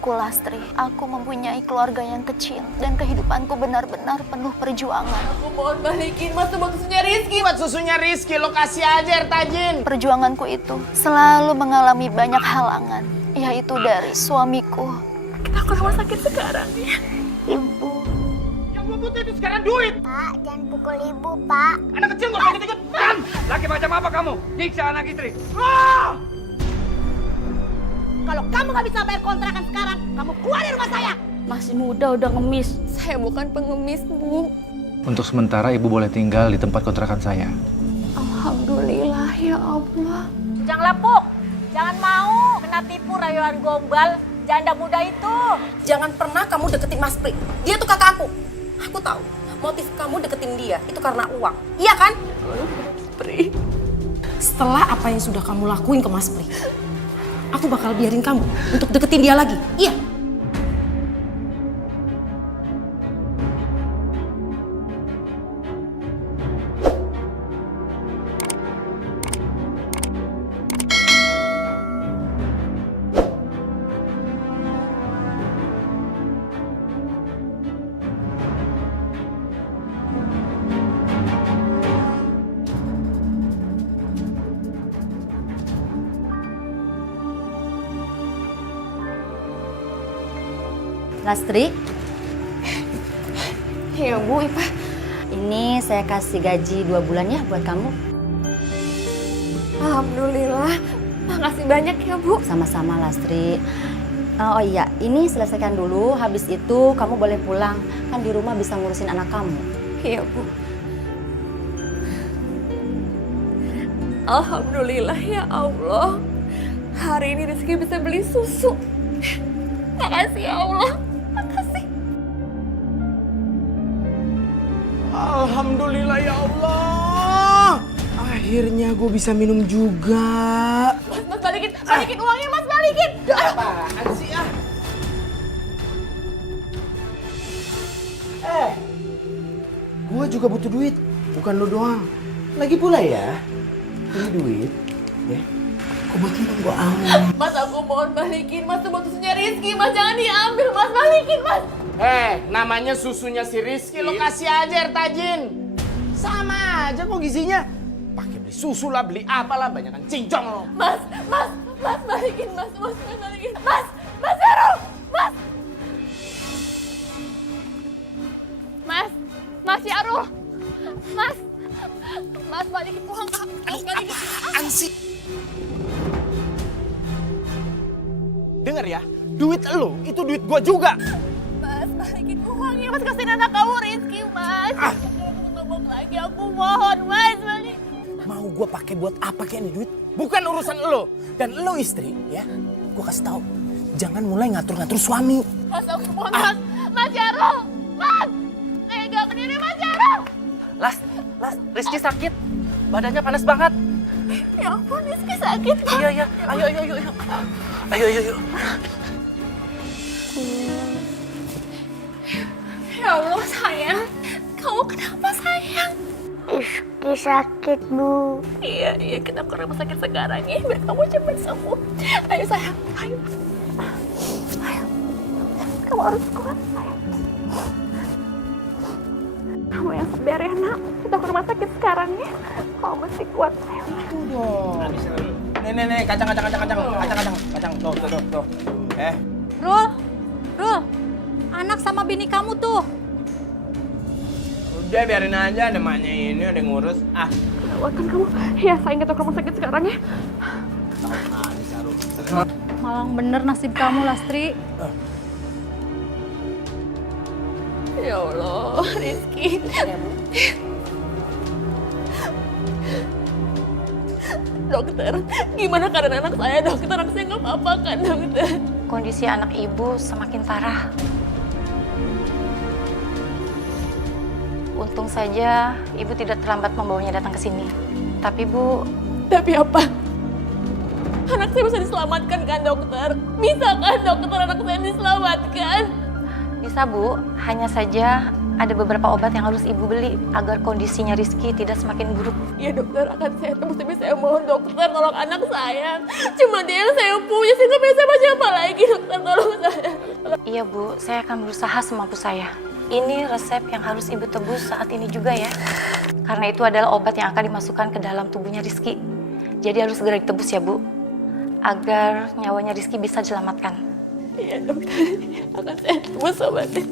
Aku Lastri, aku mempunyai keluarga yang kecil dan kehidupanku benar-benar penuh perjuangan. Aku mohon balikin mas buat susunya Rizky. Buat susunya Rizky, lo kasih aja air tajin. Perjuanganku itu selalu mengalami banyak halangan, yaitu dari suamiku. Kita ke rumah sakit sekarang ya. Ibu. Yang gue butuh itu sekarang duit. Pak, jangan pukul ibu, Pak. Anak kecil gak usah ikut-ikut. Laki macam apa kamu? Nyiksa anak istri. Kalau kamu nggak bisa bayar kontrakan sekarang, kamu keluar dari rumah saya. Masih muda udah ngemis. Saya bukan pengemis, Bu. Untuk sementara ibu boleh tinggal di tempat kontrakan saya. Alhamdulillah ya Allah. Jangan lapuk, jangan mau kena tipu rayuan gombal janda muda itu. Jangan pernah kamu deketin Mas Pri. Dia tuh kakak aku. Aku tahu motif kamu deketin dia itu karena uang. Iya kan? Pri. Setelah apa yang sudah kamu lakuin ke Mas Pri, aku bakal biarin kamu untuk deketin dia lagi. Iya. Lastri, Ya Bu, Ipa. ini saya kasih gaji 2 bulan ya buat kamu. Alhamdulillah. Makasih banyak ya Bu. Sama-sama Lastri. Oh iya, ini selesaikan dulu, habis itu kamu boleh pulang. Kan di rumah bisa ngurusin anak kamu. Iya Bu. Alhamdulillah ya Allah. Hari ini Rizky bisa beli susu. Makasih ya Allah. Makasih. Alhamdulillah ya Allah. Akhirnya gue bisa minum juga. Mas balikin uangnya Mas, balikin. Apaan sih ah? Gue juga butuh duit, bukan lo doang. Lagi pula ya, ini duit, ya. Kok buat minum gue ambil. Mas, aku mohon balikin. Mas, tuh buat susunya Rizky. Mas, jangan diambil. Mas, balikin Mas. Namanya susunya si Rizky, lo kasih aja air tajin. Sama aja kok gizinya. Pakai beli susu lah, beli apalah, banyakan cincong lo. Mas, balikin Mas. Mas, balikin. Mas Yarul. Mas Yarul. Mas, balikin uang Kak. Mas, balikin. Apaan sih? Dengar ya, duit lo itu duit gua juga. Mas, balikin uangnya. Mas, kasihin anak kamu Rizky, Mas. Aku ngomong lagi, aku mohon Mas, balik. Mau gua pakai buat apa kayak ini duit? Bukan urusan lo. Dan lo istri, ya. Gua kasih tahu, jangan mulai ngatur-ngatur suami. Mas, aku mohon Mas. Mas Yarul. Mas. Gak berdiri Mas Yarul. Las, Rizky sakit. Badannya panas banget. Ya ampun, Rizky sakit. Iya. Ayo. Ya Allah sayang, kamu kenapa sayang? Rizky sakit, Bu. Iya, kita ke rumah sakit sekarang ya, biar kamu cepat sembuh. Ayo sayang, ayo. Kamu harus kuat sayang. Kamu yang sabar ya nak, kita ke rumah sakit sekarang ya. Kamu mesti kuat sayang. Nih, kacang. Tuh. Rul, anak sama bini kamu tuh. Udah biarin aja, ada emaknya ini, ada yang ngurus. Kuatkan kamu. Ya sayang, kita ke rumah sakit sekarang ya. Malang bener nasib kamu Lastri. Ya Allah, Rizky. Dokter, gimana keadaan anak saya, dokter? Anak saya nggak apa-apa kan, dokter? Kondisi anak ibu semakin parah. Untung saja ibu tidak terlambat membawanya datang ke sini. Tapi Bu, Tapi apa? Anak saya bisa diselamatkan kan, dokter? Bisa kan, dokter, anak saya diselamatkan? bisa Bu, hanya saja ada beberapa obat yang harus ibu beli agar kondisinya Rizky tidak semakin buruk. Ya dokter, akan saya tebus, tapi saya mohon dokter tolong anak saya. Cuma dia yang saya punya, saya nggak bisa siapa lagi, dokter tolong saya. Iya Bu, saya akan berusaha semampu saya. Ini resep yang harus ibu tebus saat ini juga ya. Karena itu adalah obat yang akan dimasukkan ke dalam tubuhnya Rizky. Jadi harus segera ditebus ya Bu, agar nyawanya Rizky bisa diselamatkan. Iya dokter, akan saya tebus obatnya.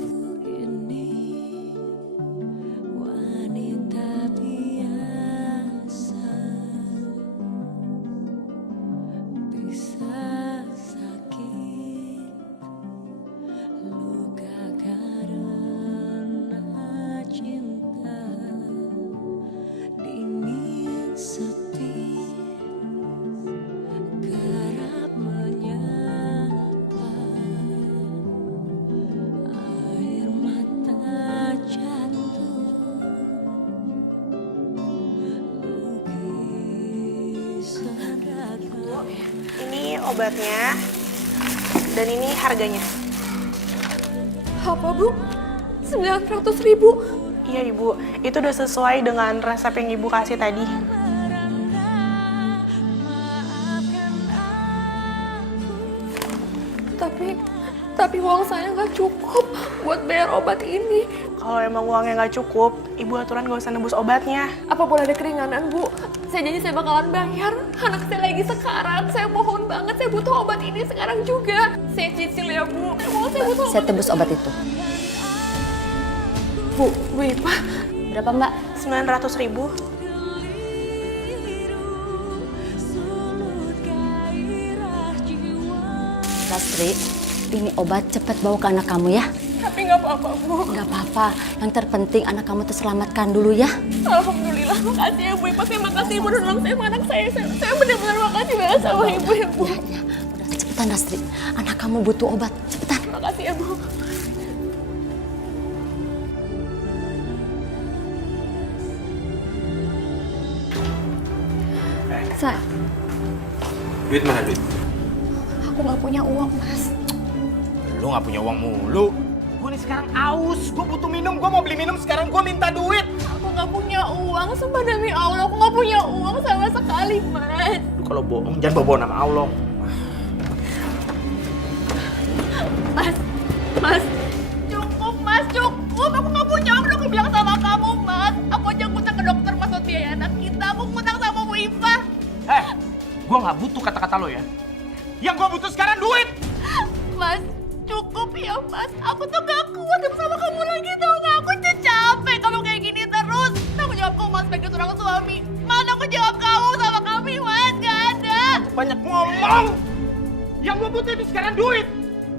Ini obatnya, dan ini harganya. Apa Bu? 900.000? Iya Ibu, itu udah sesuai dengan resep yang Ibu kasih tadi. Tapi uang saya nggak cukup buat bayar obat ini. Kalau emang uangnya nggak cukup, Ibu aturan gak usah nebus obatnya. Apa boleh ada keringanan Bu? Saya janji saya bakalan bayar. Anak saya lagi sekarat, saya mohon banget, saya butuh obat ini sekarang juga. Saya cicil ya Bu, saya butuh Saya obat. tebus obat itu. Bu Ipa. Berapa Mbak? 900.000. Lastri, ini obat cepat bawa ke anak kamu ya. Tapi nggak apa-apa Bu. Nggak apa-apa, yang terpenting anak kamu terselamatkan dulu ya. Alhamdulillah, makasih ya Bu Ipa. Saya makasih Ibu udah nolong saya sama anak saya. Saya benar-benar makasih banget sama Ibu ya Bu. Udah cepetan Lastri, anak kamu butuh obat, cepetan. Makasih ya Bu. Duit mana duit? Aku nggak punya uang Mas. Lu nggak punya uang mulu. Gue nih sekarang aus, gue butuh minum, gue mau beli minum sekarang, gue minta duit. Aku nggak punya uang, sumpah demi Allah aku nggak punya uang sama sekali Mas. Lu kalau bohong jangan bawa nama Allah. Mas, cukup Mas, cukup. Aku nggak punya uang, aku bilang sama kamu Mas. Aku aja ngutang ke dokter Mas buat biaya anak kita. Aku ngutang sama Bu Ipa. Gue nggak butuh kata-kata lo ya. Yang gue butuh sekarang duit. Mas, cukup ya Mas. Aku tuh gak kuat sama kamu lagi tau gak? Aku tuh capek kamu kayak gini terus. Tanggung jawabku Mas sebagai seorang suami. Mana aku jawab kamu sama kami Mas? Gak ada. Banyak ngomong. Yang gue butuh itu sekarang duit.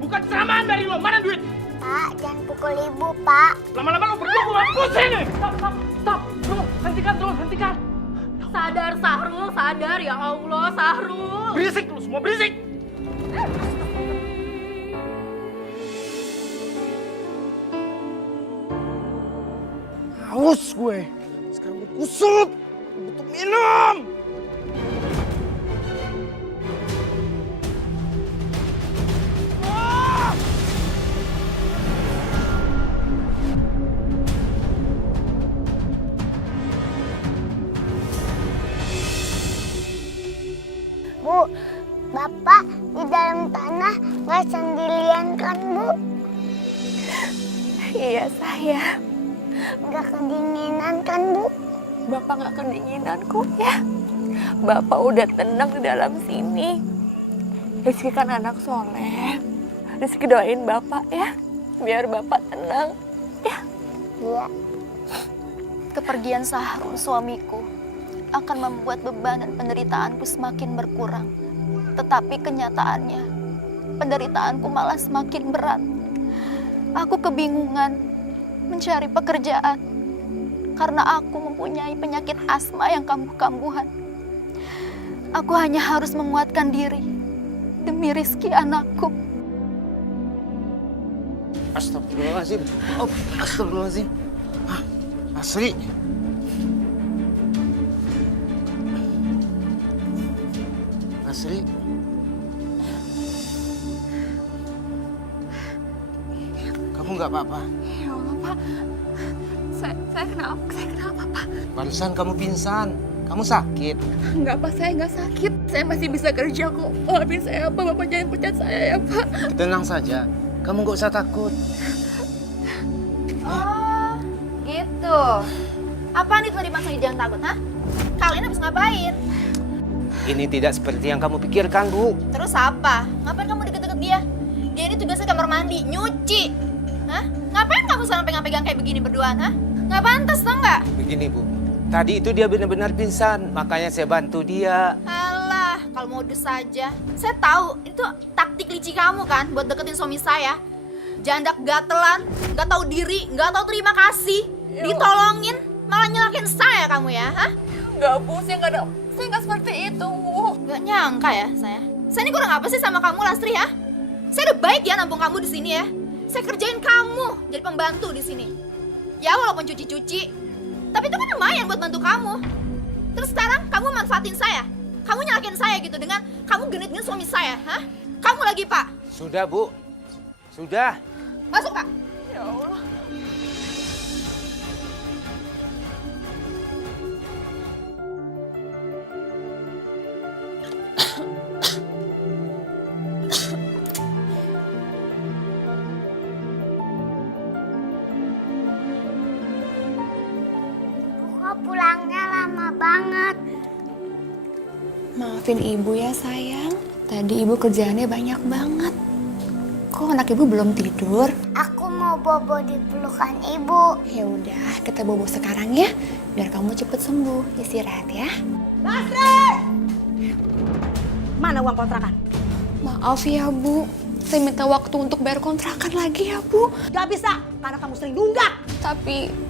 Bukan ceramahan dari lo. Mana duit? Pak, jangan pukul ibu, Pak. Lama-lama lo berdua gue mampus ini. Stop. Lo hentikan dulu, hentikan. Sadar Sahrul, sadar ya Allah Sahrul. Berisik lu semua, berisik. Haus gue. Sekarang gue kusut. Gue butuh minum. Bu, Bapak di dalam tanah nggak sendirian kan, Bu? Iya sayang. Nggak kedinginan kan, Bu? Bapak nggak kedinginan kok ya. Bapak udah tenang di dalam sini. Rizky kan anak soleh. Rizky doain Bapak ya. Biar Bapak tenang ya. Iya. Kepergian Sahrul, suamiku, akan membuat beban dan penderitaanku semakin berkurang. Tetapi kenyataannya, penderitaanku malah semakin berat. Aku kebingungan mencari pekerjaan karena aku mempunyai penyakit asma yang kambuh-kambuhan. Aku hanya harus menguatkan diri demi Rizky anakku. Astagfirullahaladzim. Oh, astagfirullahaladzim. Asri. Asri. Kamu nggak apa-apa? Ya Allah Pak. Saya kenapa? Saya kenapa, Pak? Barusan kamu pingsan. Kamu sakit. Enggak, Pak. Saya nggak sakit. Saya masih bisa kerja kok. Maafin saya, Pak. Bapak jangan pecat saya ya, Pak. Tenang saja. Kamu nggak usah takut. Oh, gitu. Apaan itu tadi maksudnya jangan takut, hah? Kalian habis ngapain? Ini tidak seperti yang kamu pikirkan, Bu. Terus apa? Ngapain kamu deket-deket dia? Dia ini tugasnya kamar mandi, nyuci. Hah? Ngapain kamu sampai pegang-pegang kayak begini berduaan, hah? Nggak pantas, tau nggak? Begini, Bu. Tadi itu dia benar-benar pingsan, makanya saya bantu dia. Alah, kalau modus saja. Saya tahu, itu taktik licik kamu kan buat deketin suami saya. Jandak gatelan, nggak tahu diri, nggak tahu terima kasih. Ditolongin, malah nyelakin saya kamu ya, hah? Enggak, Bu. Saya nggak seperti itu, Bu. Nggak nyangka ya saya. Saya ini kurang apa sih sama kamu, Lastri ya? Saya udah baik ya nampung kamu di sini ya. Saya kerjain kamu jadi pembantu di sini. Ya walaupun cuci-cuci, tapi itu kan lumayan buat bantu kamu. Terus sekarang kamu manfaatin saya. Kamu nyalakin saya gitu dengan kamu genit-genit suami saya, hah? Kamu lagi, Pak. Sudah, Bu. Sudah. Masuk, Pak. Ya Allah. Kok pulangnya lama banget? Maafin ibu ya sayang. Tadi ibu kerjaannya banyak banget. Kok anak ibu belum tidur? Aku mau bobo di pelukan ibu. Ya udah, kita bobo sekarang ya. Biar kamu cepet sembuh. Istirahat ya. Mana uang kontrakan? Maaf ya Bu. Saya minta waktu untuk bayar kontrakan lagi ya Bu. Gak bisa, karena kamu sering nunggak. Tapi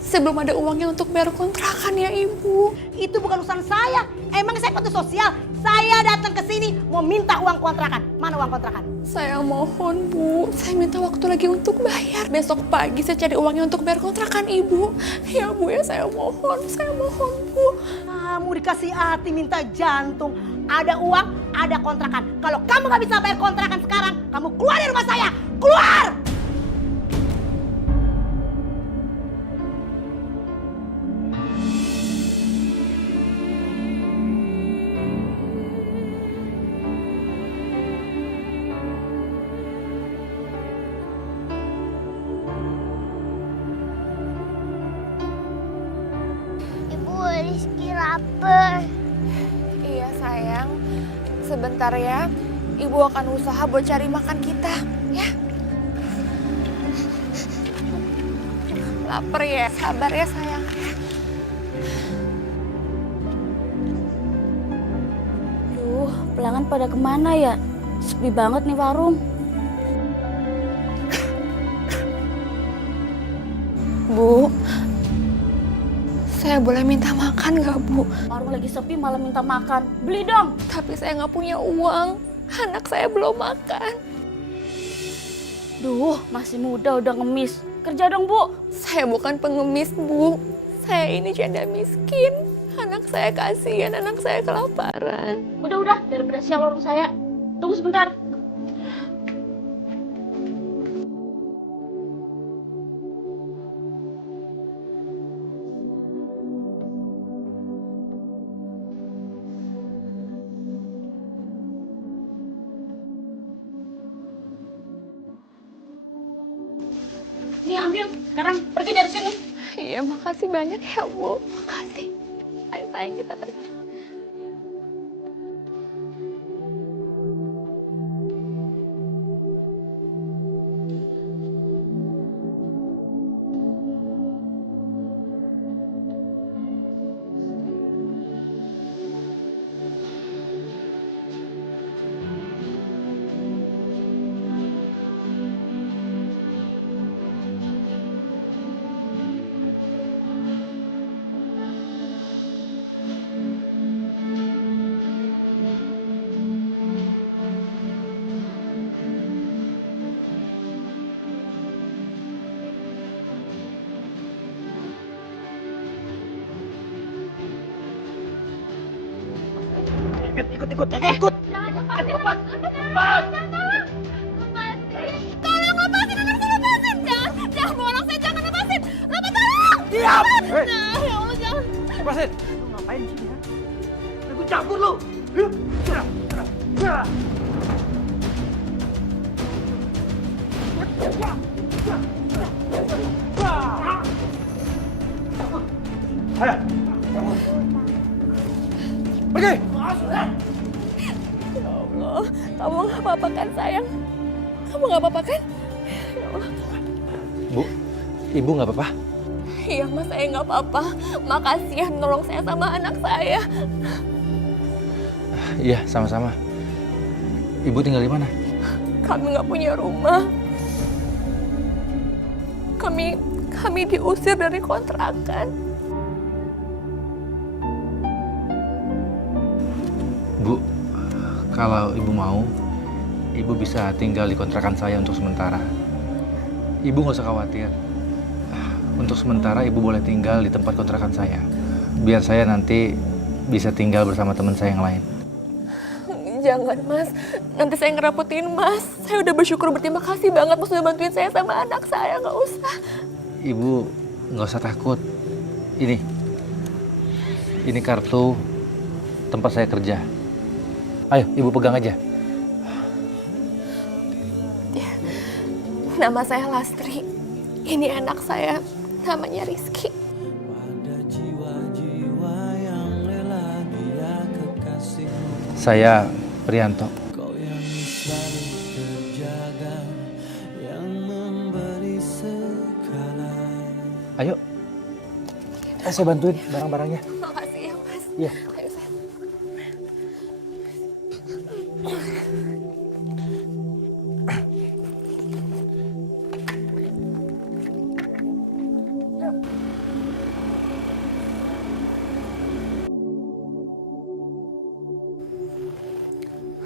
saya belum ada uangnya untuk bayar kontrakan ya Ibu. Itu bukan urusan saya. Emang saya panti sosial. Saya datang ke sini mau minta uang kontrakan. Mana uang kontrakan? Saya mohon Bu, saya minta waktu lagi untuk bayar. Besok pagi saya cari uangnya untuk bayar kontrakan Ibu. Ya Bu ya, saya mohon Bu. Kamu dikasih hati minta jantung. Ada uang, ada kontrakan. Kalau kamu gak bisa bayar kontrakan sekarang, kamu keluar dari rumah saya. Keluar! Ibu, Rizky lapar. Iya sayang, sebentar ya. Ibu akan usaha buat cari makan kita, ya. Lapar ya, sabar ya sayang. Duh, pelanggan pada kemana ya? Sepi banget nih warung. Bu, saya boleh minta makan nggak Bu? Warung lagi sepi malah minta makan. Beli dong. Tapi saya nggak punya uang. Anak saya belum makan. Duh, masih muda udah ngemis. Kerja dong, Bu. Saya bukan pengemis, Bu. Saya ini janda miskin. Anak saya kasihan, anak saya kelaparan. Udah, daripada siap warung saya. Tunggu sebentar. Nih ambil, sekarang pergi dari sini. Iya, makasih banyak ya, Bu. Makasih. Ayo sayang kita pergi. Ikut. Tolong lepasin anak saya, lepasin. Jangan bawa anak saya, jangan lepasin. Tolong. Diam! Hei, Ya Allah, jangan. lepasin. Lu ngapain di sini ya? Aku campur lu. Ayo. Pergi. Ya Allah, kamu nggak apa-apa kan sayang? Kamu nggak apa-apa kan? Ya Allah. Bu, ibu nggak apa-apa? Iya mas, saya nggak apa-apa. Makasih ya nolong saya sama anak saya. Iya, sama-sama. Ibu tinggal di mana? Kami nggak punya rumah. Kami diusir dari kontrakan. Bu, kalau ibu mau, ibu bisa tinggal di kontrakan saya untuk sementara. Ibu nggak usah khawatir. Untuk sementara ibu boleh tinggal di tempat kontrakan saya. Biar saya nanti bisa tinggal bersama teman saya yang lain. Jangan mas, nanti saya ngeraputin mas. Saya udah bersyukur, berterima kasih banget mas udah bantuin saya sama anak saya. Nggak usah. Ibu nggak usah takut. Ini kartu tempat saya kerja. Ayo, ibu pegang aja. Nama saya Lastri. Ini anak saya, namanya Rizky. Saya Prianto. Ayo, saya bantuin barang-barangnya. Makasih ya mas. Iya. Ayo saya.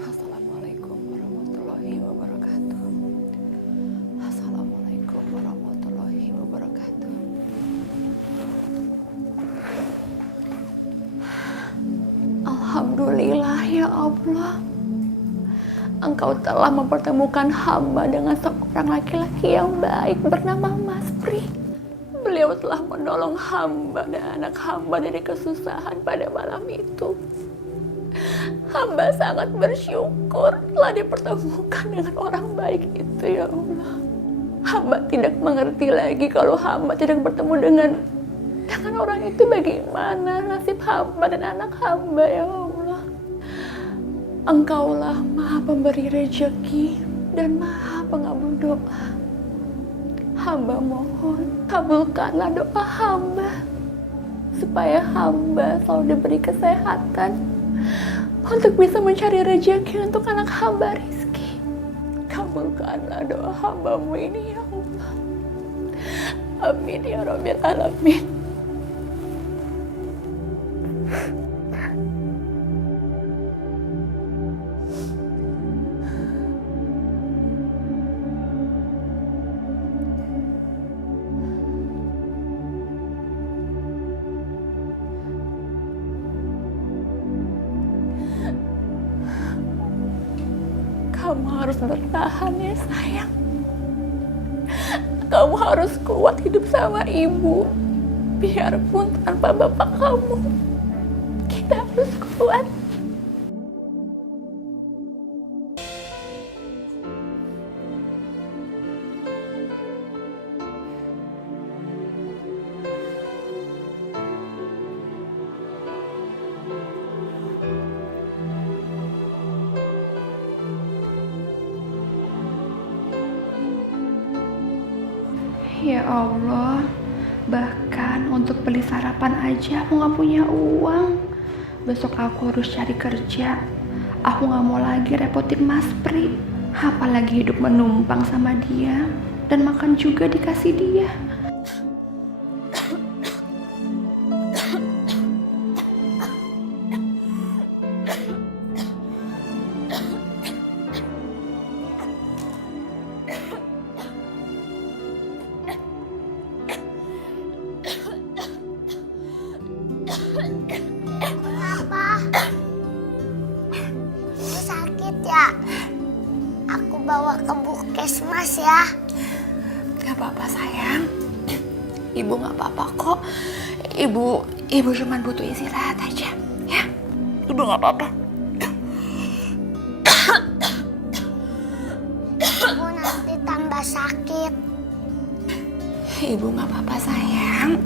Assalamualaikum warahmatullahi wabarakatuh. Assalamualaikum warahmatullahi wabarakatuh. Alhamdulillah ya Allah. Engkau telah mempertemukan hamba dengan seorang laki-laki yang baik bernama Mas Pri. Beliau telah menolong hamba dan anak hamba dari kesusahan pada malam itu. Hamba sangat bersyukur telah dipertemukan dengan orang baik itu ya Allah. Hamba tidak mengerti lagi kalau hamba tidak bertemu dengan orang itu, bagaimana nasib hamba dan anak hamba ya Allah. Engkaulah Maha Pemberi rezeki dan Maha Pengabul doa. Hamba mohon kabulkanlah doa hamba supaya hamba selalu diberi kesehatan untuk bisa mencari rezeki untuk anak hamba Rizky. Kabulkanlah doa hambamu ini ya Allah. Amin ya Rabbil Alamin. Kamu harus bertahan ya sayang. Kamu harus kuat hidup sama ibu. Biarpun tanpa bapak kamu, kita harus kuat. Ya Allah, bahkan untuk beli sarapan aja aku nggak punya uang. Besok aku harus cari kerja. Aku nggak mau lagi repotin Mas Pri. Apalagi hidup menumpang sama dia dan makan juga dikasih dia. Kenapa? Aku sakit ya? Aku bawa ke puskesmas ya? Gak apa-apa sayang. Ibu nggak apa-apa kok. Ibu cuma butuh istirahat aja, ya. Ibu nggak apa-apa. Ibu nanti tambah sakit. Ibu nggak apa-apa sayang.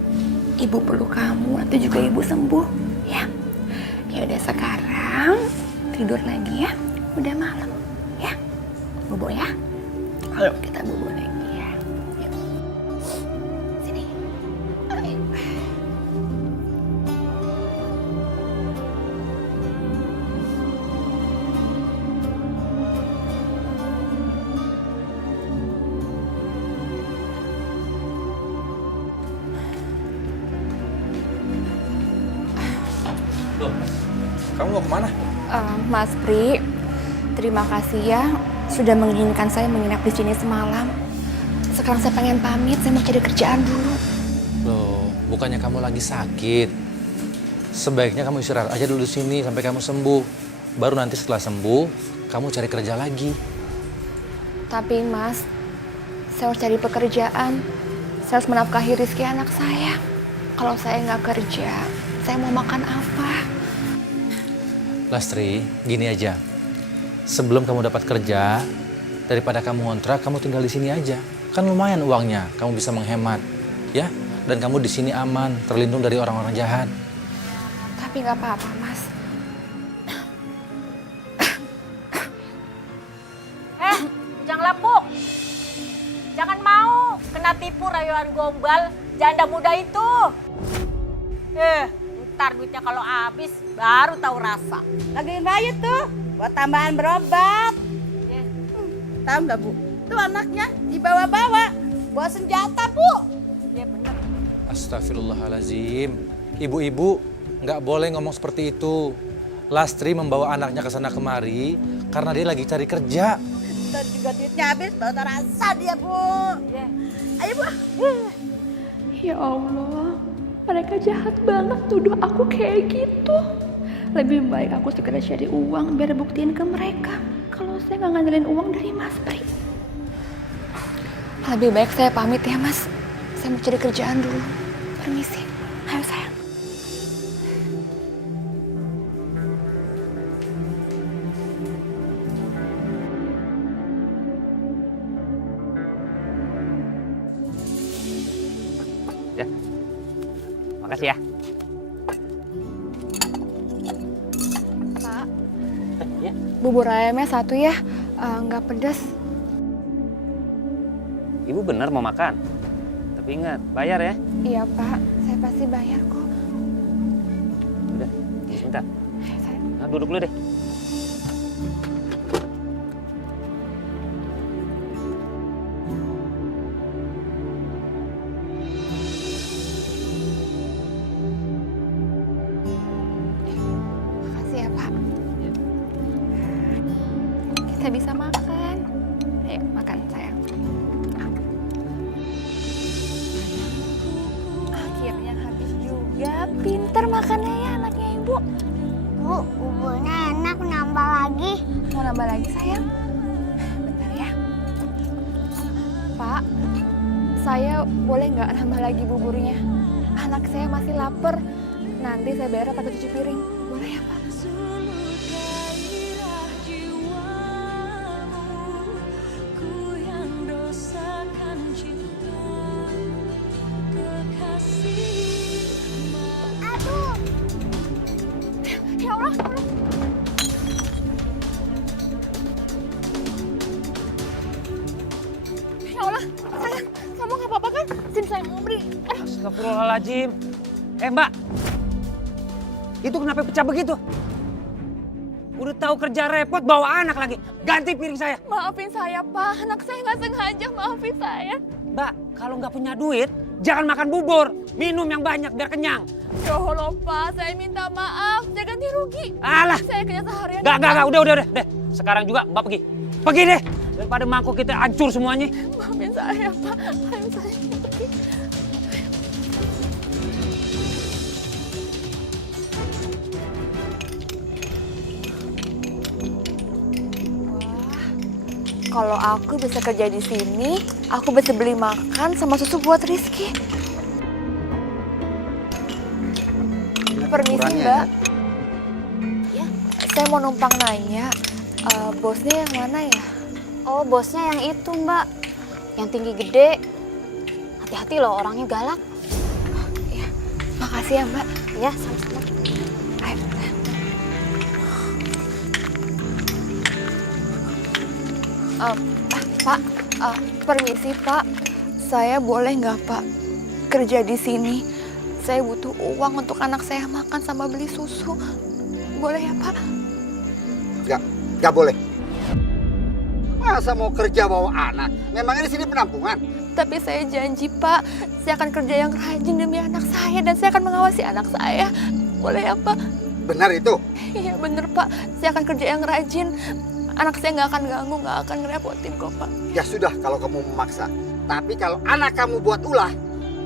Ibu peluk kamu, nanti juga ibu sembuh, ya. Ya udah sekarang tidur lagi ya. Udah malam, ya. Bobo ya. Ayo kita bobo lagi ya. Yuk. Sini. Ayo. Loh, kamu mau kemana? Mas Pri, terima kasih ya sudah mengizinkan saya menginap di sini semalam. Sekarang saya pengen pamit, saya mau cari kerjaan dulu. Loh, bukannya kamu lagi sakit? Sebaiknya kamu istirahat aja dulu di sini sampai kamu sembuh. Baru nanti setelah sembuh, kamu cari kerja lagi. Tapi Mas, saya harus cari pekerjaan. Saya harus menafkahi Rizky anak saya. Kalau saya nggak kerja, saya mau makan apa? Lastri, gini aja. Sebelum kamu dapat kerja, daripada kamu ngontrak, kamu tinggal di sini aja. Kan lumayan uangnya, kamu bisa menghemat, ya. Dan kamu di sini aman, terlindung dari orang-orang jahat. Tapi nggak apa-apa, Mas. Jangan lapuk. Jangan mau kena tipu rayuan gombal janda muda itu. Ntar duitnya kalau habis baru tahu rasa. Lagi bayar tuh buat tambahan berobat. Tahu nggak Bu? Tuh anaknya dibawa-bawa, bawa senjata Bu. Iya bener. Astagfirullahalazim. Ibu-ibu, nggak boleh ngomong seperti itu. Lastri membawa anaknya ke sana kemari karena dia lagi cari kerja. Dan juga duitnya habis, baru tahu rasa dia Bu. Ayo Bu. Ya Allah, mereka jahat banget tuduh aku kayak gitu. Lebih baik aku segera cari uang biar buktiin ke mereka kalau saya nggak ngandelin uang dari Mas Pri. Lebih baik saya pamit ya Mas. Saya mau cari kerjaan dulu. Permisi. Ayo sayang. Ya, makasih ya. Pak, Ya. bubur ayamnya satu ya, nggak pedas. Ibu benar mau makan, tapi ingat bayar ya. Iya Pak, saya pasti bayar kok. Udah, tunggu sebentar. Ayo, sayang. Nah, duduk dulu deh. Makasih ya Pak. Kita bisa makan. Ayo makan sayang. Akhirnya habis juga. Pinter makannya ya anaknya ibu. Bu, buburnya enak, nambah lagi. Mau nambah lagi sayang? Bentar ya. Pak, saya boleh nggak nambah lagi buburnya? Anak saya masih lapar. Nanti saya bayar pakai cuci piring. Boleh ya Pak? Aduh, Ya Allah, ya Allah. Ya Allah, sayang, kamu nggak apa-apa kan? Sini saya mau beri. Astagfirullahaladzim. Mbak, itu kenapa pecah begitu? Udah tahu kerja repot bawa anak lagi. Ganti piring saya. Maafin saya Pak, anak saya nggak sengaja, maafin saya. Mbak, kalau nggak punya duit, jangan makan bubur. Minum yang banyak biar kenyang. Ya Allah Pak, saya minta maaf, saya ganti rugi. Alah, Saya kerja seharian. Gak, udah, deh. Sekarang juga Mbak pergi. Pergi deh, daripada mangkok kita hancur semuanya. Maafin saya Pak, ayo saya pergi. Kalau aku bisa kerja di sini, aku bisa beli makan sama susu buat Rizky. Permisi Ukurannya Mbak. Ya. Saya mau numpang nanya, bosnya yang mana ya? Oh, bosnya yang itu, Mbak. Yang tinggi gede. Hati-hati loh, orangnya galak. Ya, makasih ya Mbak. Ya, sama-sama. Ayo. Pak, permisi Pak. Saya boleh nggak Pak kerja di sini? Saya butuh uang untuk anak saya makan sama beli susu. Boleh ya Pak? Nggak boleh. Masa mau kerja bawa anak? Memangnya di sini penampungan? Tapi saya janji Pak, saya akan kerja yang rajin demi anak saya dan saya akan mengawasi anak saya. Boleh ya Pak? Benar itu? Iya bener Pak, saya akan kerja yang rajin. Anak saya nggak akan ganggu, nggak akan ngerepotin kok Pak. Ya sudah kalau kamu memaksa. Tapi kalau anak kamu buat ulah,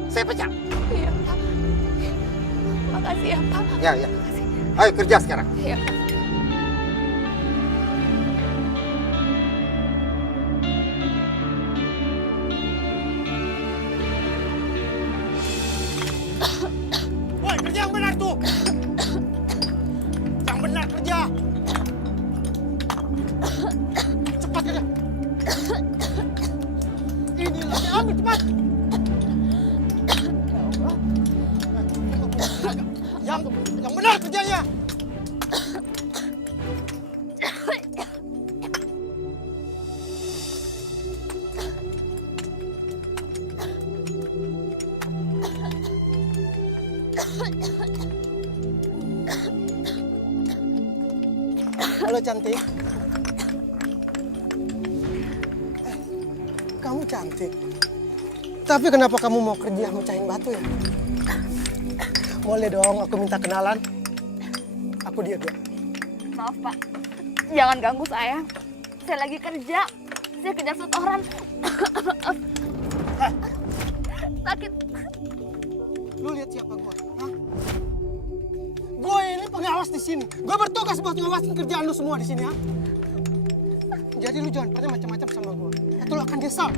saya pecat. Iya Pak. Makasih ya Pak. Ya. Makasih. Ayo kerja sekarang. Iya Pak. Woi, kerja yang benar tuh. Yang benar kerja. Cepat kerja. Ini lagi ambil cepat. Yang benar kerjanya. Halo cantik. Kamu cantik. Tapi kenapa kamu mau kerja mecahin batu ya? Boleh dong aku minta kenalan. Aku Diego. Maaf Pak, jangan ganggu saya. Saya lagi kerja. Saya kerja setoran. Sakit. Lu lihat siapa gua? Hah? Gue ini pengawas di sini. Gue bertugas buat ngawasin kerjaan lu semua di sini, ya. Jadi lu jangan pernah macam-macam sama gue. Atau lu akan nyesal.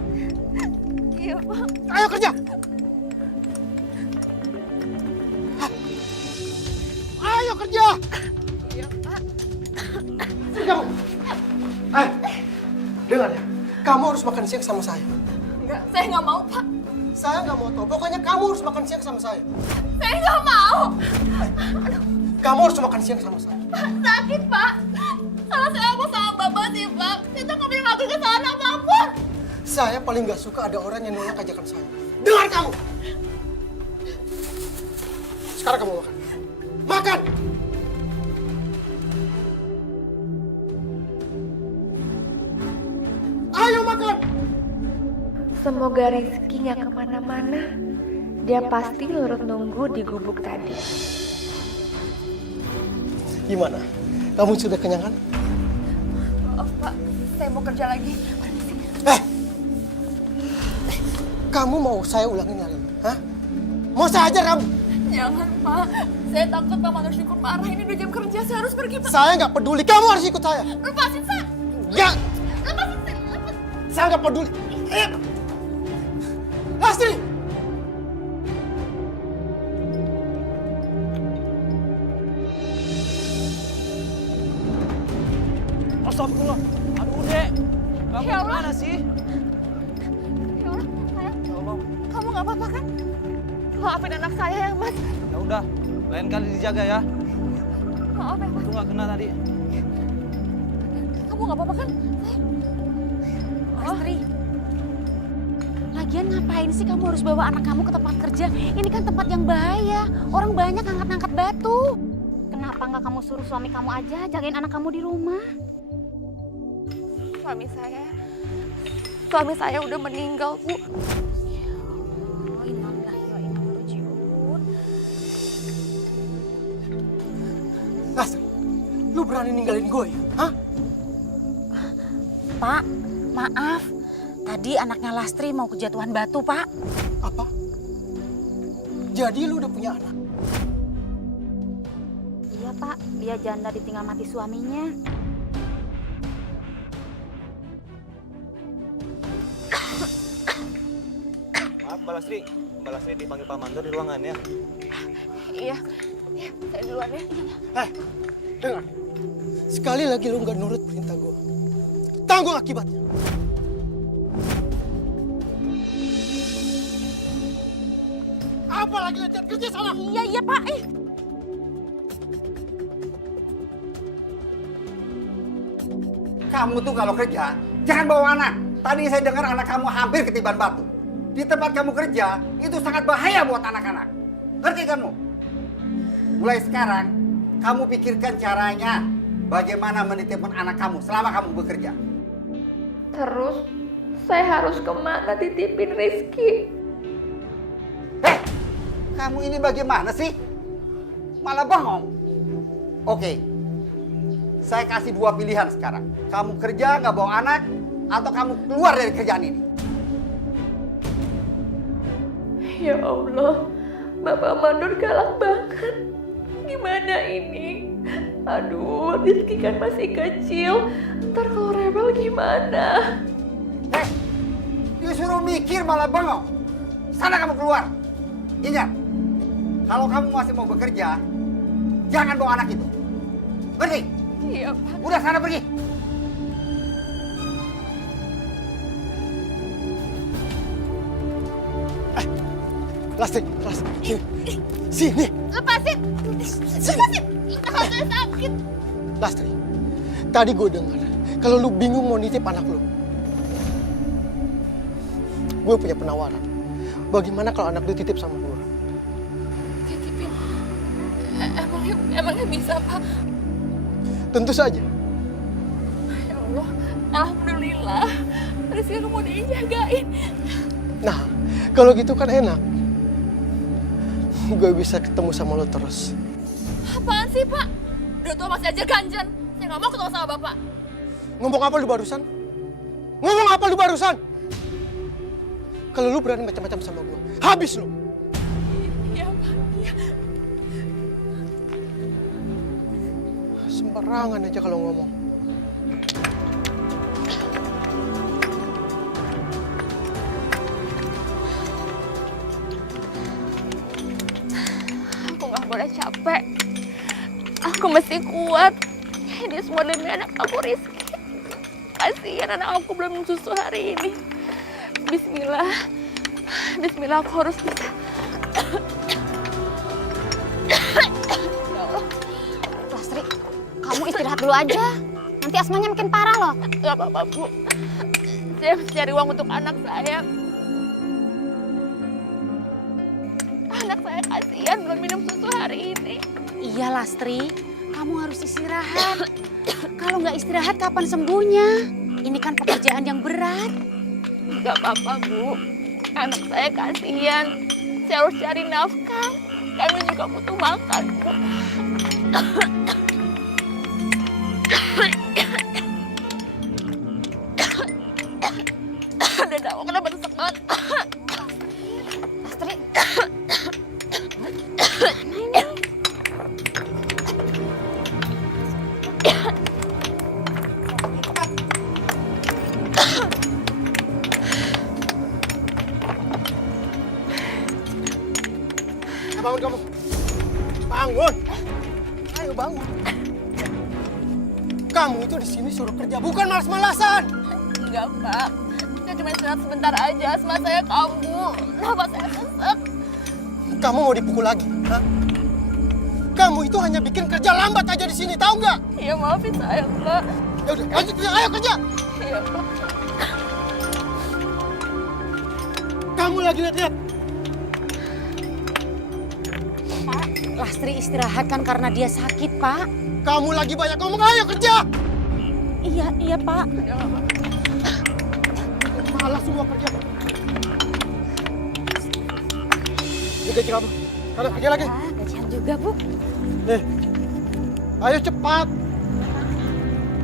Iya Pak. Ayo kerja. Hah? Ayo kerja. Iya Pak. Sini kamu. Dengar ya. Kamu harus makan siang sama saya. Enggak, saya nggak mau Pak. Saya nggak mau tahu. Pokoknya kamu harus makan siang sama saya. Saya nggak mau. Kamu harus makan siang sama saya. Sakit Pak. Kalau saya mau sama Bapak sih Pak. Saya tuh nggak punya ngelakuin kesalahan apapun. Saya paling nggak suka ada orang yang nolak ajakan saya. Dengar kamu. Sekarang kamu makan. Makan. Ayo makan. Semoga Rizky nggak kemana-mana. Dia pasti nurut nunggu di gubuk tadi. Gimana? Kamu sudah kenyang kan? Oh Pak, saya mau kerja lagi. Kamu mau saya ulangin lagi? Hah? Mau saya ajar kamu? Jangan Pak, saya takut Pak Manur Syukur marah. Ini udah jam kerja, saya harus pergi Pak. Saya nggak peduli, kamu harus ikut saya. Lepasin saya. Nggak. Lepasin saya. Saya nggak peduli. Lastri! Astagfirullah. Aduh, Dek. Kamu Ya Allah. gimana sih? Ya Allah, sayang. Ya Allah. Kamu nggak apa-apa kan? Maafin anak saya ya Mas. Ya udah, lain kali dijaga ya. Maaf ya Mas. Itu nggak kena tadi. Kamu nggak apa-apa kan? Astri, lagian ngapain sih kamu harus bawa anak kamu ke tempat kerja? Ini kan tempat yang bahaya. Orang banyak angkat-angkat batu. Kenapa nggak kamu suruh suami kamu aja jagain anak kamu di rumah? Suami saya udah meninggal Bu. Oh, innalillahi wa inna ilaihi raji'un. Lastri, lu berani ninggalin gue ya? Hah? Pak, maaf. Tadi anaknya Lastri mau kejatuhan batu, Pak. Apa? Jadi lu udah punya anak? Iya, Pak. Dia janda ditinggal mati suaminya. Maaf, Mbak Lastri. Mbak Lastri dipanggil Pak Mandor di ruangan ya. Iya, saya duluan ya. Dengar. Sekali lagi lu nggak nurut perintah gue, tanggung akibatnya. Apa lagi latihan kerja sana? Iya Pak. Kamu tuh kalau kerja, jangan bawa anak. Tadi saya dengar anak kamu hampir ketiban batu. Di tempat kamu kerja, itu sangat bahaya buat anak-anak. Ngerti kamu? Mulai sekarang, kamu pikirkan caranya bagaimana menitipkan anak kamu selama kamu bekerja. Terus, saya harus kemana titipin Rizky? Kamu ini bagaimana sih? Malah bengong. Oke, saya kasih 2 pilihan sekarang. Kamu kerja nggak bawa anak, atau kamu keluar dari kerjaan ini. Ya Allah, Bapak Mandor galak banget. Gimana ini? Aduh, Rizky kan masih kecil. Ntar kalau rebel gimana? Disuruh mikir malah bengong. Sana kamu keluar. Ingat, kalau kamu masih mau bekerja, jangan bawa anak itu. Pergi. Iya, Pak. Udah sana pergi. Lastri, sini. Lepasin. Lepasin. Tangan saya sakit. Lastri, tadi gue dengar kalau lu bingung mau nitip anak lu. Gue punya penawaran. Bagaimana kalau anak lu titip sama gue? Titipin? Emangnya bisa, Pak? Tentu saja. Ya Allah, alhamdulillah. Rizky mau dijagain. Nah, kalau gitu kan enak. Gue bisa ketemu sama lo terus. Apaan sih, Pak? Udah tua masih aja ganjan. Saya nggak mau ketemu sama Bapak. Ngomong apa lu barusan? Ngomong apa lu barusan? Kalau lu berani macam-macam sama gue, habis lu. Iya, Pak. Iya. Sembarangan aja kalau ngomong. Aku nggak boleh capek. Aku mesti kuat. Ini semua demi anak aku Rizky. Kasihan anak aku belum susu hari ini. Bismillah. Bismillah, aku harus bisa. Lastri, kamu istirahat dulu aja. Nanti asmanya makin parah loh. Gak apa-apa, Bu. Saya harus cari uang untuk anak saya. Anak saya kasihan belum minum susu hari ini. Iya Lastri, kamu harus istirahat. Kalau nggak istirahat kapan sembuhnya? Ini kan pekerjaan yang berat. Gak apa-apa, Bu. Anak saya kasihan. Saya harus cari nafkah. Kami juga butuh makan, Bu. Dada aku kenapa sesak banget? Lastri. Bangun kamu. Bangun. Ayo bangun. Kamu itu di sini suruh kerja, bukan malas-malasan. Enggak, Pak. Saya cuma istirahat sebentar aja. Asma saya kambuh. Nafas saya sesak. Kamu mau dipukul lagi? Hah? Kamu itu hanya bikin kerja lambat aja di sini, tahu nggak? Iya, maafin saya, Pak. Ya udah, lanjut kerja. Ayo kerja. Iya, Pak. Kamu lagi lihat-lihat. Pak, Lastri istirahat kan karena dia sakit, Pak. Kamu lagi banyak ngomong, ayo kerja. Iya, Pak. Malas semua kerja. Ini gaji kamu. Karena kerja lagi. Gajian juga, Bu. Nih. Ayo cepat.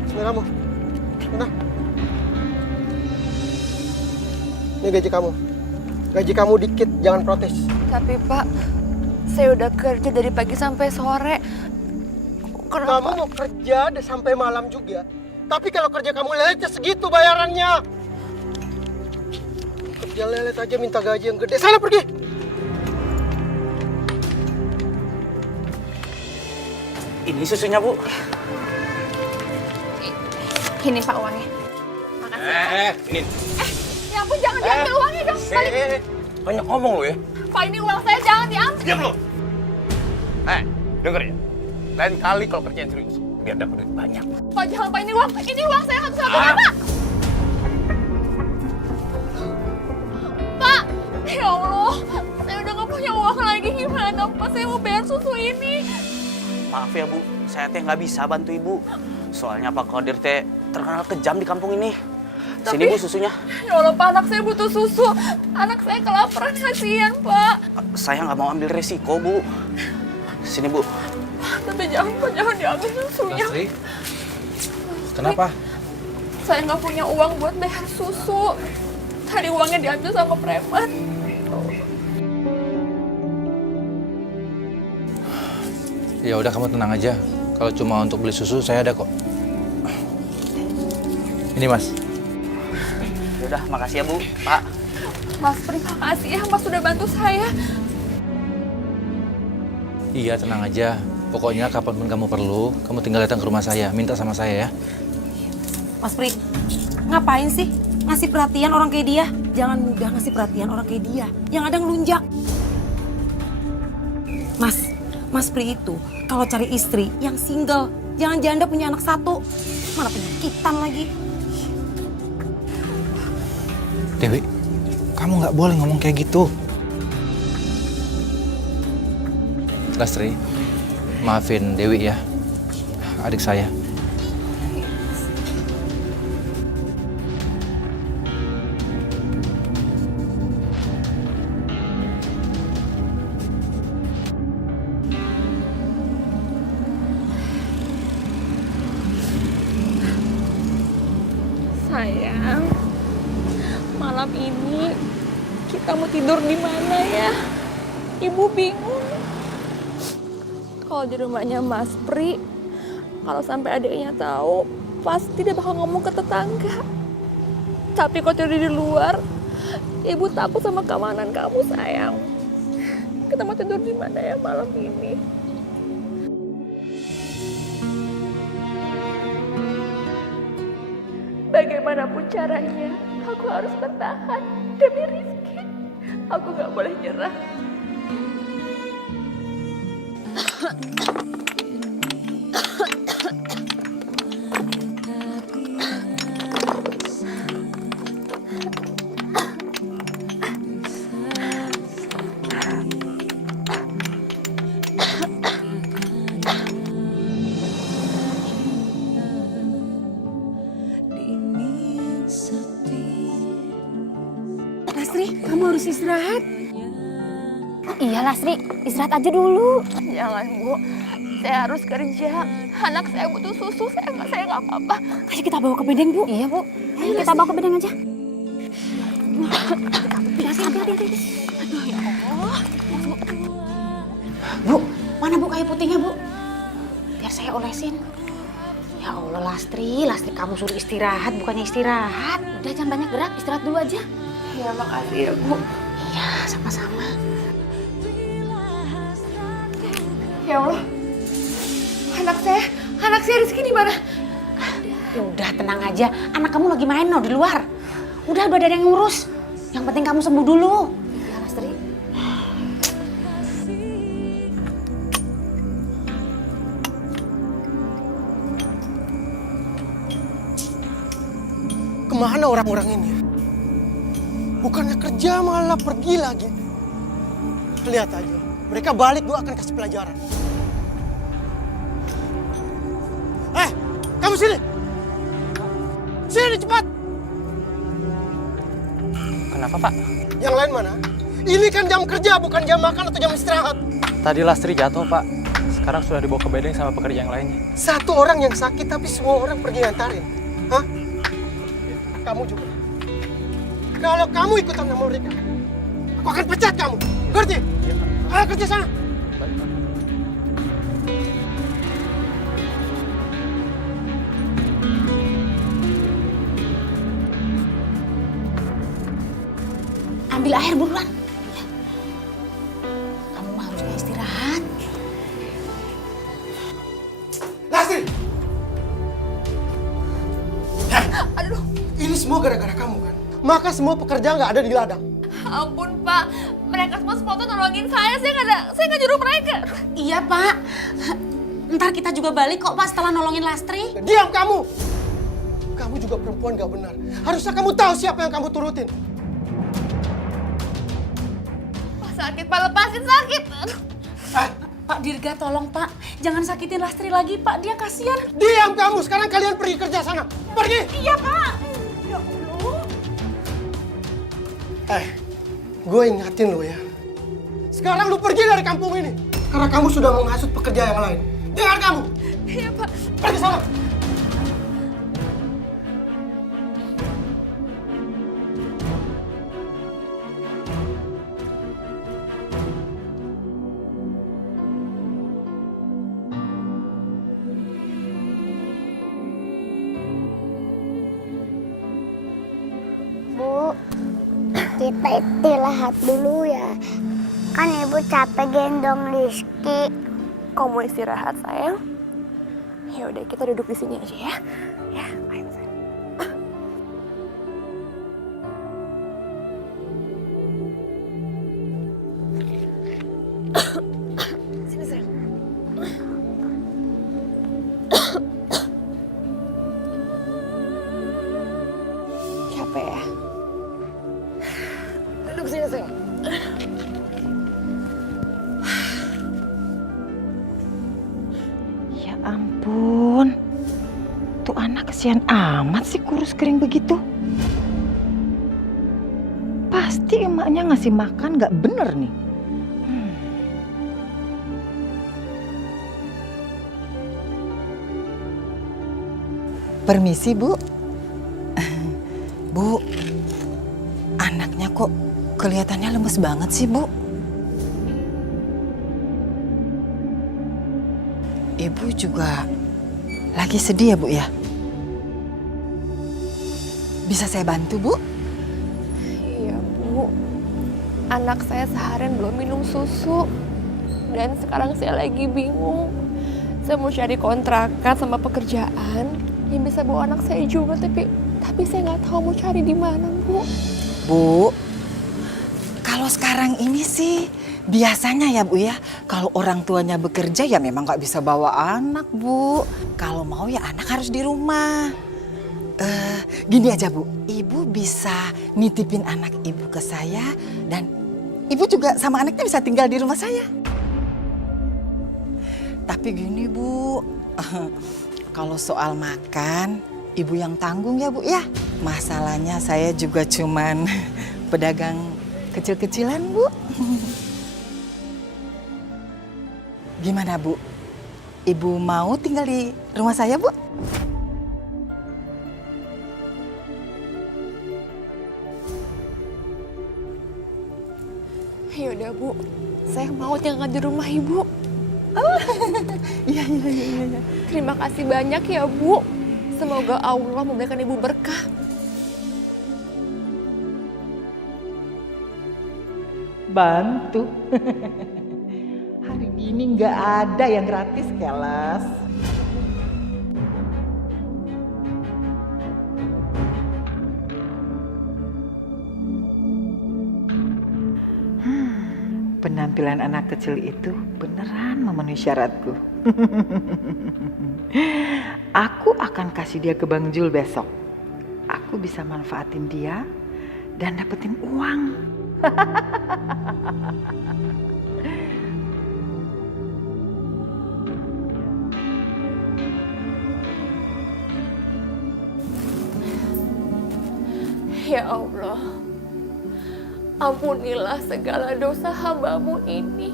Sini kamu. Mana? Ini gaji kamu. Gaji kamu dikit, jangan protes. Tapi, Pak, saya udah kerja dari pagi sampai sore. Kamu mau kerja sampai malam juga. Tapi kalau kerja kamu leletnya segitu bayarannya. Kerja lelet aja minta gaji yang gede. Sana pergi. Ini susunya, Bu. Ini Pak uangnya. Makasih. Ini. Ya ampun, jangan diambil uangnya dong. Balik. Banyak ngomong lo ya. Pak, ini uang saya, jangan diambil. Diam lo. Denger ya. Lain kali kalau kerjaan serius, biar dapat duit banyak. Pak, jangan Pak, ini uang saya satu-satunya, Pak. Pak, ya Allah, saya udah gak punya uang lagi, gimana dong Pak? Saya mau bayar susu ini. Maaf ya, Bu. Saya teh nggak bisa bantu Ibu. Soalnya Pak Kodir teh terkenal kejam di kampung ini. Sini Bu susunya. Ya Allah Pak, anak saya butuh susu. Anak saya kelaparan, kasihan Pak. Saya nggak mau ambil resiko, Bu. Sini Bu. Tapi jangan Pak, jangan diambil susunya. Lastri, kenapa? Saya nggak punya uang buat bayar susu. Tadi uangnya diambil sama preman. Ya udah kamu tenang aja. Kalau cuma untuk beli susu saya ada kok. Ini Mas. Yaudah, makasih ya Bu, Pak. Mas, terima kasih ya Mas sudah bantu saya. Iya tenang aja. Pokoknya kapanpun kamu perlu, kamu tinggal datang ke rumah saya, minta sama saya ya. Mas Pri, ngapain sih ngasih perhatian orang kayak dia? Jangan mudah ngasih perhatian orang kayak dia. Yang ada ngelunjak. Mas Pri itu kalau cari istri yang single, jangan janda punya anak satu. Mana penyakitan lagi. Dewi, kamu nggak boleh ngomong kayak gitu. Lastri, maafin Dewi ya, adik saya. Sayang, malam ini kita mau tidur di mana ya? Ibu bingung. Kalau di rumahnya Mas Pri, kalau sampai adiknya tahu, pasti dia bakal ngomong ke tetangga. Tapi kalau tidur di luar, Ibu takut sama keamanan kamu, sayang. Kita mau tidur di mana ya malam ini? Bagaimanapun caranya, aku harus bertahan demi Rizky. Aku gak boleh nyerah. Lastri, kamu harus istirahat. Iya Lastri, istirahat aja dulu. Jangan Bu, saya harus kerja. Anak saya butuh susu, saya nggak apa-apa. Ayo kita bawa ke bedeng Bu. Iya Bu, ayo kita bawa ke bedeng aja. Hati-hati. Aduh ya Allah. Bu, mana Bu kayu putihnya Bu? Biar saya olesin. Ya Allah Lastri kamu suruh istirahat bukannya istirahat. Udah jangan banyak gerak, istirahat dulu aja. Ya makasih ya Bu. Iya, sama-sama. Ya Allah, anak saya Rizky di mana? Udah tenang aja, anak kamu lagi main di luar. Udah ada yang ngurus. Yang penting kamu sembuh dulu. Iya Lastri. Kemana orang-orang ini? Bukannya kerja malah pergi lagi. Lihat aja, mereka balik gue akan kasih pelajaran. Kamu sini! Sini cepat! Kenapa Pak? Yang lain mana? Ini kan jam kerja, bukan jam makan atau jam istirahat. Tadi Lastri jatuh Pak, sekarang sudah dibawa ke bedeng sama pekerja yang lainnya. Satu orang yang sakit tapi semua orang pergi ngantarin. Hah? Kamu juga. Kalau kamu ikutan sama mereka, aku akan pecat kamu. Ngerti? Ayo kerja sana. Ambil air buruan. Kamu mah harusnya istirahat. Semua gara-gara kamu kan? Maka semua pekerjaan nggak ada di ladang. Ampun Pak, mereka semua sepotong nolongin saya nggak nyuruh mereka. Iya Pak, ntar kita juga balik kok Pak setelah nolongin Lastri. Diam kamu! Kamu juga perempuan gak benar. Harusnya kamu tahu siapa yang kamu turutin. Pak sakit, Pak lepasin sakit. Pak Dirga tolong Pak, jangan sakitin Lastri lagi Pak, dia kasihan. Diam kamu, sekarang kalian pergi kerja sana. Pergi! Iya Pak. Ya Allah. Gue ingatin lo ya. Sekarang lu pergi dari kampung ini. Karena kamu sudah menghasut pekerja yang lain. Dengar kamu! Iya Pak. Pergi sana! Bu, kita istirahat dulu ya. Kan ibu capek gendong Rizky. Kau mau istirahat sayang? Ya udah kita duduk di sini aja ya. Ya, ayo sayang. Sini sayang. Capek ya? Duduk sini sayang. Ya ampun, tuh anak kesian amat sih kurus kering begitu. Pasti emaknya ngasih makan gak bener nih. Permisi Bu. Bu, anaknya kok kelihatannya lemes banget sih Bu. Ibu juga lagi sedih ya Bu ya? Bisa saya bantu Bu? Iya Bu, anak saya seharian belum minum susu. Dan sekarang saya lagi bingung. Saya mau cari kontrakan sama pekerjaan yang bisa bawa anak saya juga, tapi saya nggak tahu mau cari di mana Bu. Bu, kalau sekarang ini sih biasanya ya Bu ya, kalau orang tuanya bekerja ya memang nggak bisa bawa anak Bu. Kalau mau ya anak harus di rumah. Gini aja Bu, Ibu bisa nitipin anak Ibu ke saya dan Ibu juga sama anaknya bisa tinggal di rumah saya. Tapi gini Bu, kalau soal makan Ibu yang tanggung ya Bu ya. Masalahnya saya juga cuman pedagang kecil-kecilan Bu. Gimana Bu? Ibu mau tinggal di rumah saya Bu? Yaudah Bu, saya mau tinggal di rumah Ibu. Iya. Terima kasih banyak ya Bu. Semoga Allah memberikan Ibu berkah. Bantu. Hari gini nggak ada yang gratis, kelas. Penampilan anak kecil itu beneran memenuhi syaratku. Aku akan kasih dia ke Bang Jul besok. Aku bisa manfaatin dia dan dapetin uang. Ya Allah, ampunilah segala dosa hamba-Mu ini.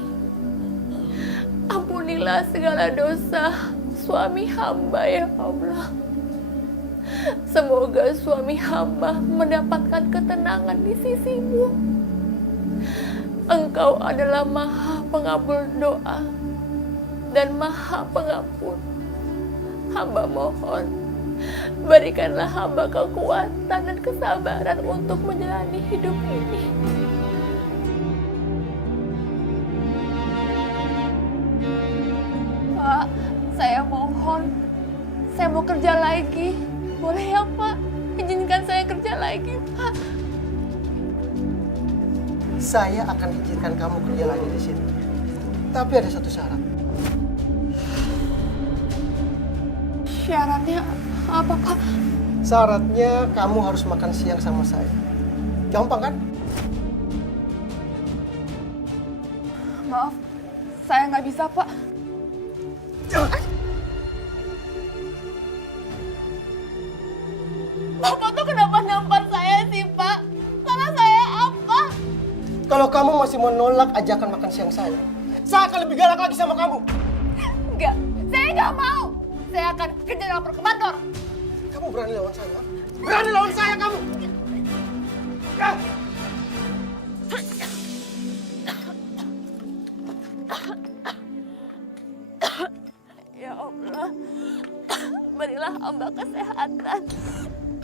Ampunilah segala dosa suami hamba ya Allah. Semoga suami hamba mendapatkan ketenangan di sisi-Mu. Engkau adalah Maha Pengabul doa dan Maha Pengampun. Hamba mohon, berikanlah hamba kekuatan dan kesabaran untuk menjalani hidup ini. Pak, saya mohon, saya mau kerja lagi. Boleh ya Pak? izinkan saya kerja lagi, Pak. Saya akan izinkan kamu kerja lagi di sini. Tapi ada satu syarat. Syaratnya apa, Pak? Syaratnya kamu harus makan siang sama saya. Gampang kan? Maaf, saya nggak bisa, Pak. Bapak tuh kenapa nampar saya sih, Pak? Salah saya apa? Kalau kamu masih menolak ajakan makan siang saya akan lebih galak lagi sama kamu. Enggak, saya nggak mau. Saya akan kerja lapor ke kantor. Kamu berani lawan saya? Berani lawan saya kamu? Ya. Ya Allah, berilah hamba kesehatan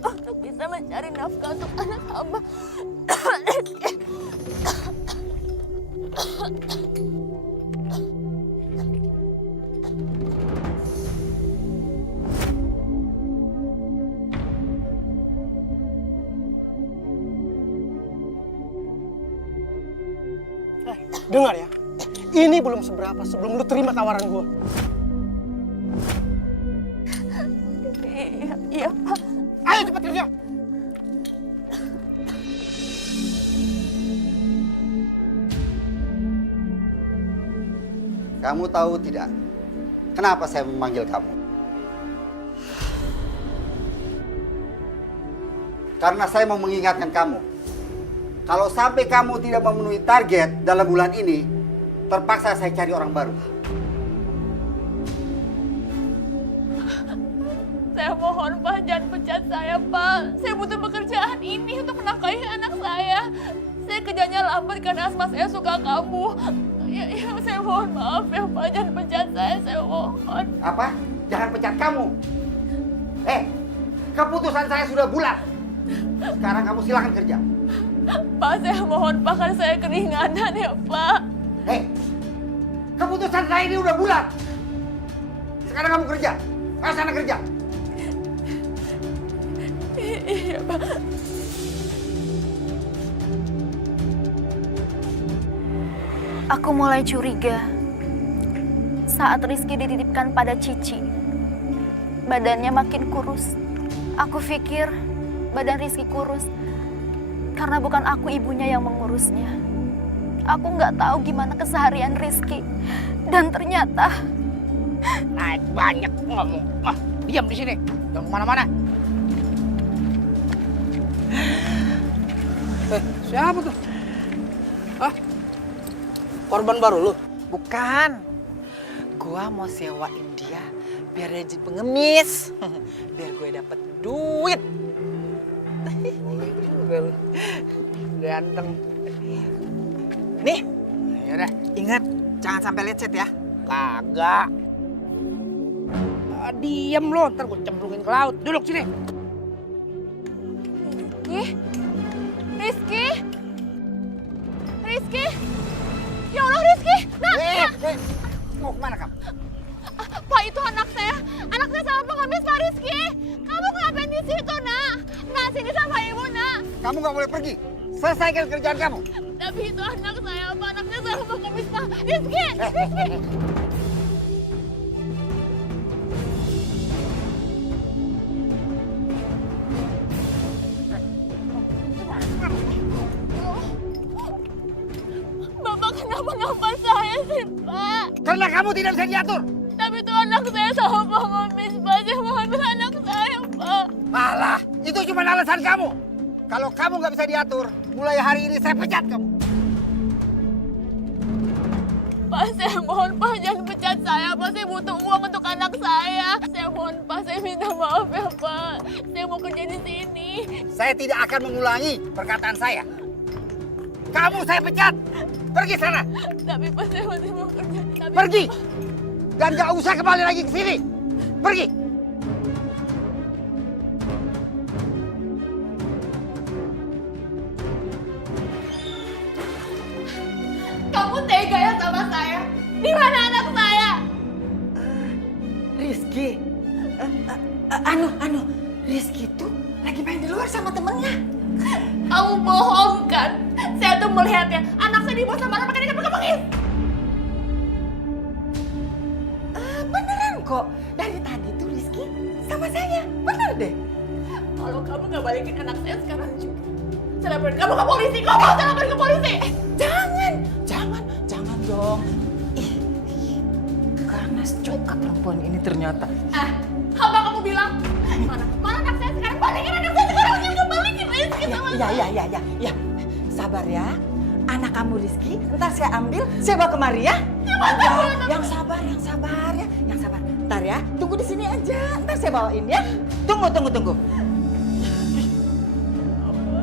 untuk bisa mencari nafkah untuk anak hamba. Dengar ya, ini belum seberapa sebelum lu terima tawaran gue. Iya, Pak. Ayo cepat kerja. Kamu tahu tidak, kenapa saya memanggil kamu? Karena saya mau mengingatkan kamu. Kalau sampai kamu tidak memenuhi target dalam bulan ini, terpaksa saya cari orang baru. Saya mohon, Pak, jangan pecat saya, Pak. Saya butuh pekerjaan ini untuk menafkahi anak saya. Saya kerjanya lambat karena asma saya suka kamu. Ya, saya mohon maaf ya, Pak. Jangan pecat saya mohon. Apa? Jangan pecat kamu. Keputusan saya sudah bulat. Sekarang kamu silakan kerja. Pak, saya mohon, Pak, kan saya keringanan ya, Pak. Keputusan saya ini udah bulat. Sekarang kamu kerja. Ayo sana kerja. Iya, Pak. Aku mulai curiga saat Rizky dititipkan pada Cici. Badannya makin kurus. Aku pikir badan Rizky kurus karena bukan aku ibunya yang mengurusnya. Aku nggak tahu gimana keseharian Rizky. Dan ternyata... Naik banyak ngomong. Diam di sini. Jangan kemana-mana. Siapa tuh? Hah? Korban baru lu? Bukan. Gua mau sewain dia biar dia jadi pengemis. Biar gue dapet duit. Ganteng. Nih, Yaudah. ingat jangan sampai lecet ya. Kagak. Diam lo, ntar gue cemplungin ke laut. Duduk sini. Rizky? Rizky? Ya Allah, Rizky! Mau kemana kamu? Pak, itu anak saya. Anak saya sama pengemis, Pak Rizky. Kamu ngapain di situ, nak? Nak, sini sama ibu, nak. Kamu nggak boleh pergi. Selesaikan kerjaan kamu. Tapi itu anak saya, Pak. Anak saya sama pengemis, Pak. Rizky! Rizky! Bapak kenapa nampar saya sih, Pak? Karena kamu tidak bisa diatur. Tapi itu anak saya sama pengemis, Pak. Saya mau ambil anak saya, Pak. Alah, itu cuma alasan kamu. Kalau kamu nggak bisa diatur, mulai hari ini saya pecat kamu. Pak, saya mohon, Pak, jangan pecat saya, Pak. Saya butuh uang untuk anak saya. Saya mohon, Pak, saya minta maaf ya, Pak. Saya mau kerja di sini. Saya tidak akan mengulangi perkataan saya. Kamu saya pecat. Pergi sana. Tapi Pak, saya masih mau kerja. Tapi, Pergi. Dan nggak usah kembali lagi ke sini. Pergi. kamu tega ya sama saya? Di mana anak saya? Rizky, Rizky tuh lagi main di luar sama temennya. Kamu bohong kan? Saya tuh melihatnya, anak saya dibawa sama orang pakai pengemis. Beneran kok. Dari tadi tuh Rizky sama saya. Bener deh. Kalau kamu nggak balikin anak saya sekarang juga, saya laporin kamu ke polisi. Kamu mau saya laporin ke polisi? Jangan dong. Ih, ganas juga perempuan ini ternyata. Apa kamu bilang? Mana anak saya sekarang? Balikin anak saya sekarang juga, balikin Rizky sama saya. Ya. Sabar ya. Anak kamu Rizky, ntar saya ambil, saya bawa kemari ya. Yang sabar ya. Yang sabar. Ntar ya, tunggu di sini aja. Ntar saya bawain ya. Tunggu.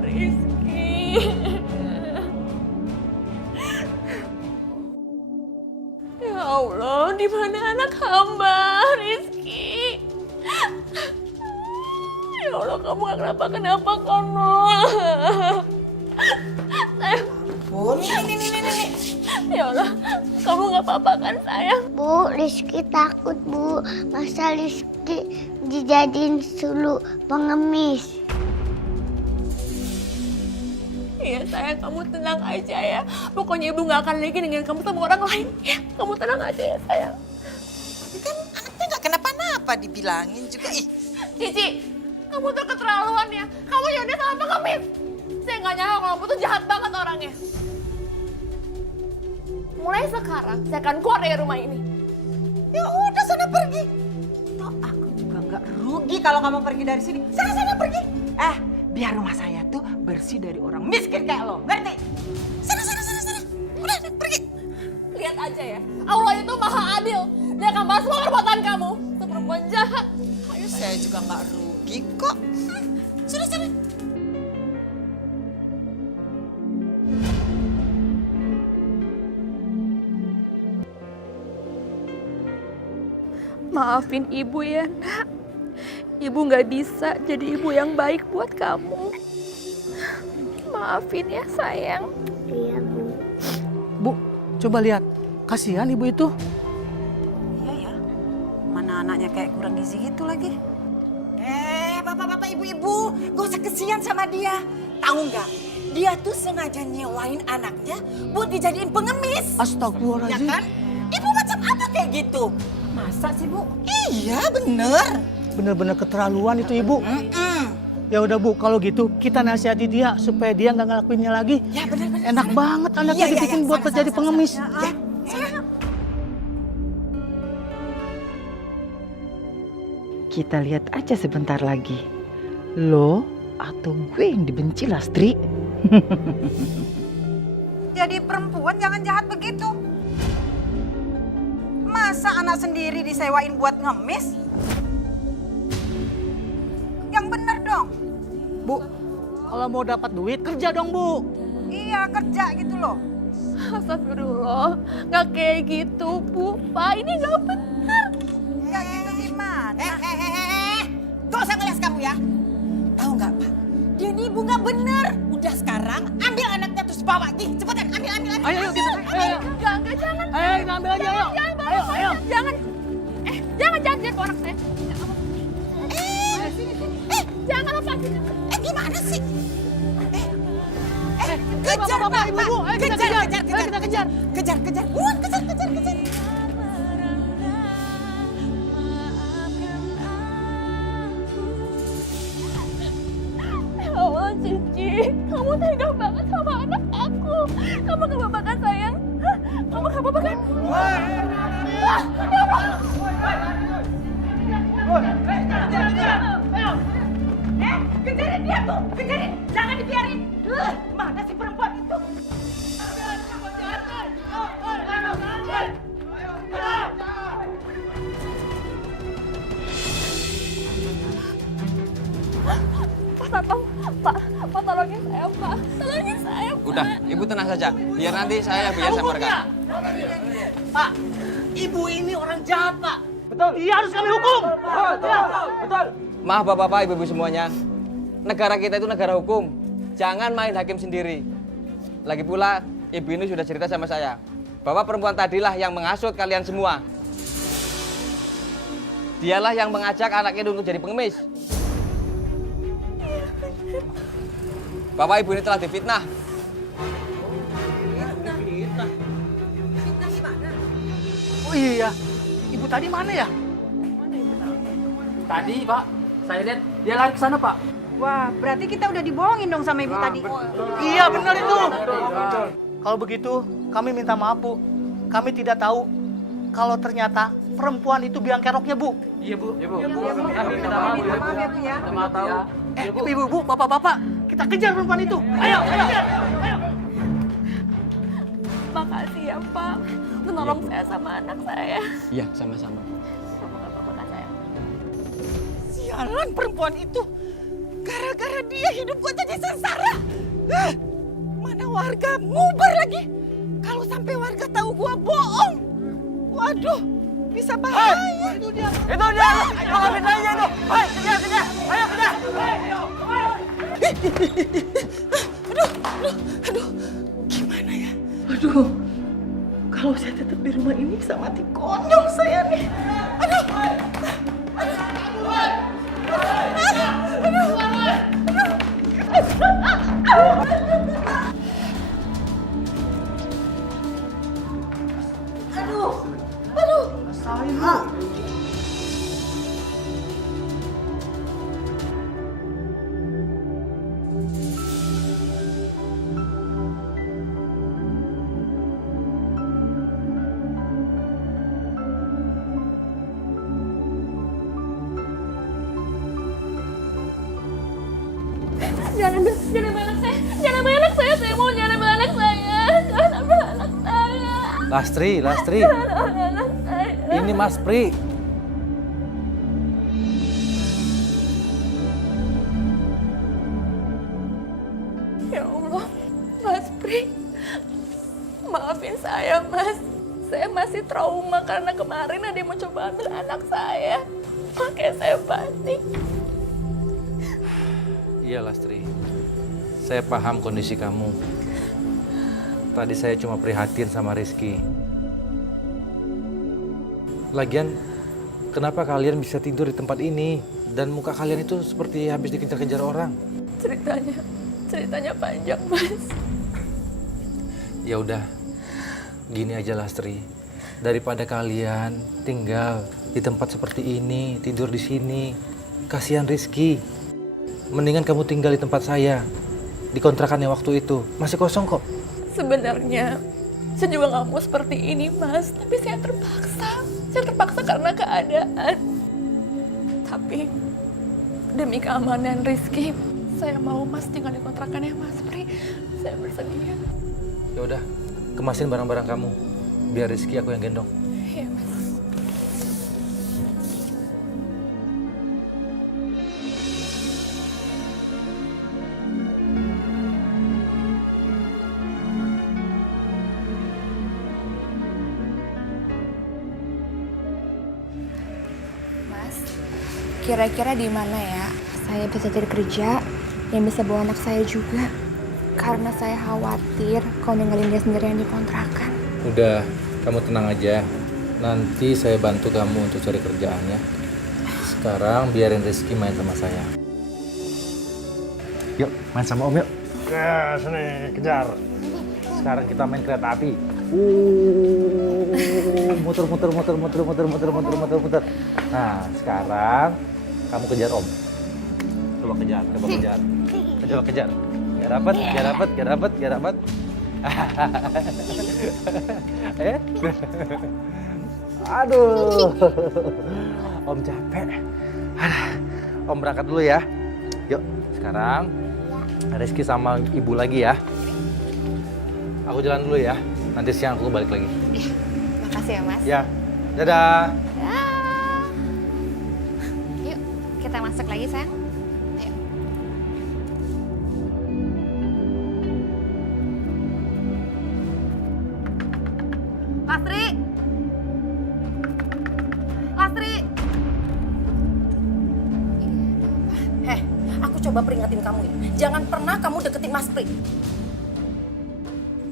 Rizky. Ya Allah, di mana anak hamba, Rizky? Ya Allah, kamu gak kenapa kamu? Sayang. Ini. Ya Allah, kamu gak apa-apa kan sayang? Bu, Rizky takut Bu. Masa Rizky dijadiin sulu pengemis? Iya sayang, kamu tenang aja ya. Pokoknya ibu gak akan lagi dengan kamu sama orang lain. Ya, kamu tenang aja ya sayang. Tapi kan anaknya nggak kenapa-napa, dibilangin juga. Ih, Cici, kamu tuh keterlaluan ya. Kamu yaudah sama pengemis. Saya nggak nyangka kalau kamu tuh jahat banget orangnya. Mulai sekarang, saya akan keluar dari rumah ini. ya udah sana pergi. Toh aku juga nggak rugi kalau kamu pergi dari sini. Sana pergi. Biar rumah saya tuh bersih dari orang miskin kayak lo, ngerti? Sana. Udah, pergi. Lihat aja ya, Allah itu maha adil. Dia akan balas semua perbuatan kamu. Itu perempuan jahat. Saya juga nggak rugi kok. Sana. Maafin ibu ya nak. Ibu nggak bisa jadi ibu yang baik buat kamu. Maafin ya sayang. Iya Bu. Bu, coba lihat. Kasihan ibu itu. Iya ya. Mana anaknya kayak kurang gizi gitu lagi. Bapak-bapak, ibu-ibu, gak usah kesian sama dia. Tahu nggak? Dia tuh sengaja nyewain anaknya buat dijadiin pengemis. Astagfirullahaladzim. Ya kan? Ibu macam apa kayak gitu? Masa sih Bu? Iya bener. Bener-bener keterlaluan itu ibu. Ya udah Bu, kalau gitu kita nasihati dia supaya dia nggak ngelakuinnya lagi. Ya bener. Enak banget anaknya dibikin buat jadi pengemis. Ya. Kita lihat aja sebentar lagi. Lo atau gue yang dibenci Lastri? Jadi perempuan jangan jahat begitu. Masa anak sendiri disewain buat ngemis? Yang bener dong. Bu, kalau mau dapat duit kerja dong Bu. Iya kerja gitu loh. Astagfirullah, nggak kayak gitu Bu. Pak, ini nggak benar. Nggak gitu gimana? Gak usah ngeles kamu ya. Tahu nggak Pak? Dia ini ibu nggak bener. Udah sekarang ambil anaknya terus bawa. Cepetan ambil. Ayo kita. Ayo. Enggak, jangan. Ayo ngambil aja ayo. Ayo. Jangan. Jangan bawa anak saya. Jangan lepasin. Gimana sih? Kejar Pak, Ibu. Ayo kita kejar. Kejar. Buruan, kejar. Ya Allah, Cici. Kamu tega banget sama anak aku. Kamu gak apa-apa kan, sayang? Hah? Kamu gak apa-apa kan? Ya Allah. Kejarin dia tuh, kejarin. Jangan dibiarin. Mana si perempuan itu? Pak, tolongin saya, Pak. Tolongin saya, Pak. Udah, Ibu tenang saja. Biar nanti saya yang bicara sama mereka. Pak, ibu ini orang jahat Pak. Betul. Dia harus kami hukum. Betul. Maaf bapak-bapak, ibu-ibu semuanya. Negara kita itu negara hukum. Jangan main hakim sendiri. Lagi pula, ibu ini sudah cerita sama saya bahwa perempuan tadilah yang menghasut kalian semua. Dialah yang mengajak anaknya untuk jadi pengemis. Bapak Ibu ini telah difitnah. Oh iya, ibu tadi mana ya? Tadi, Pak, saya lihat dia lari ke sana, Pak. Wah, berarti kita udah dibohongin dong sama ibu tadi. Iya benar itu. Kalau begitu kami minta maaf Bu. Kami tidak tahu kalau ternyata perempuan itu biang keroknya Bu. Iya, Bu. Iya, Bu. Kami minta maaf, Bu. Kita mau tahu. Ibu-ibu, bapak-bapak, kita kejar perempuan itu. Ayo, ayo. Makasih ya Pak, menolong saya sama anak saya. Iya, sama-sama. Sialan perempuan itu. Gara-gara dia hidup gua jadi sengsara. Mana warga ngubar lagi. Kalau sampai warga tahu gua bohong. Waduh, bisa bahaya. Itu dia. Itu dia. Kalau fitnahnya itu. Hai, kejar, kejar. Ayo kejar. Aduh, gimana ya? Aduh, kalau saya tetap di rumah ini bisa mati konyol saya nih. Aduh. Jangan ambil anak saya. Jangan ambil anak saya. Saya mau jangan ambil anak saya. Jangan ambil anak saya. Lastri, Lastri. Jangan ambil anak saya. Ini Mas Pri. Ya Allah, Mas Pri. Maafin saya, Mas. Saya masih trauma karena kemarin ada yang mencoba ambil anak saya. Makanya saya panik. Iya Lastri, saya paham kondisi kamu. Tadi saya cuma prihatin sama Rizky. Lagian, kenapa kalian bisa tidur di tempat ini? Dan muka kalian itu seperti habis dikejar-kejar orang. Ceritanya panjang, Mas. Ya udah, gini aja Lastri. Daripada kalian tinggal di tempat seperti ini, tidur di sini, kasihan Rizky. Mendingan kamu tinggal di tempat saya, di kontrakannya waktu itu. Masih kosong kok. Sebenarnya saya juga nggak mau seperti ini, Mas. Tapi saya terpaksa. Saya terpaksa karena keadaan. Tapi demi keamanan Rizky, saya mau Mas tinggal di kontrakannya Mas Pri. Saya bersedia. Ya udah, kemasin barang-barang kamu. Biar Rizky aku yang gendong. Iya, Mas. Kira-kira di mana ya saya bisa cari kerja yang bisa bawa anak saya juga? Karena saya khawatir kalau ninggalin dia sendirian di kontrakan. Udah, kamu tenang aja. Nanti saya bantu kamu untuk cari kerjaannya. Sekarang biarin Rizky main sama saya. Yuk, main sama Om yuk. Ya, sini kejar. Sekarang kita main kereta api. Muter. Nah, sekarang kamu kejar Om. Coba kejar. Coba kejar. Gak dapat. Aduh. Om capek. Om berangkat dulu ya. Yuk, sekarang Rizky sama Ibu lagi ya. Aku jalan dulu ya. Nanti siang aku balik lagi. Makasih ya, Mas. Ya. Dadah. Yuk, kita masuk lagi, sayang. Ayo. Lastri! Lastri! Aku coba peringatin kamu ya. Jangan pernah kamu deketin Mas Pri.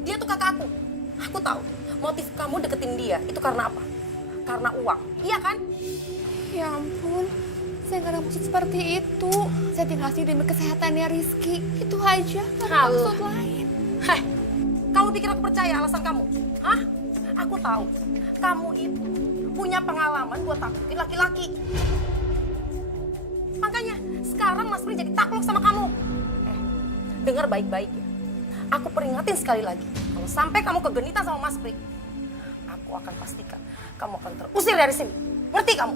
Dia tuh kakak aku. Aku tahu motif kamu deketin dia itu karena apa? Karena uang. Iya kan? Ya ampun, Saya nggak ada maksud seperti itu. Saya tinggal sini demi kesehatannya Rizky. Itu aja, nggak ada maksud lain. Heh, kamu pikir aku percaya alasan kamu? Hah? Aku tahu, kamu itu punya pengalaman buat takutin laki-laki. Makanya sekarang Mas Pri jadi takluk sama kamu. Dengar baik-baik ya. Aku peringatin sekali lagi, kalau sampai kamu kegenitan sama Mas Pri, aku akan pastikan kamu akan terusir dari sini. Ngerti kamu?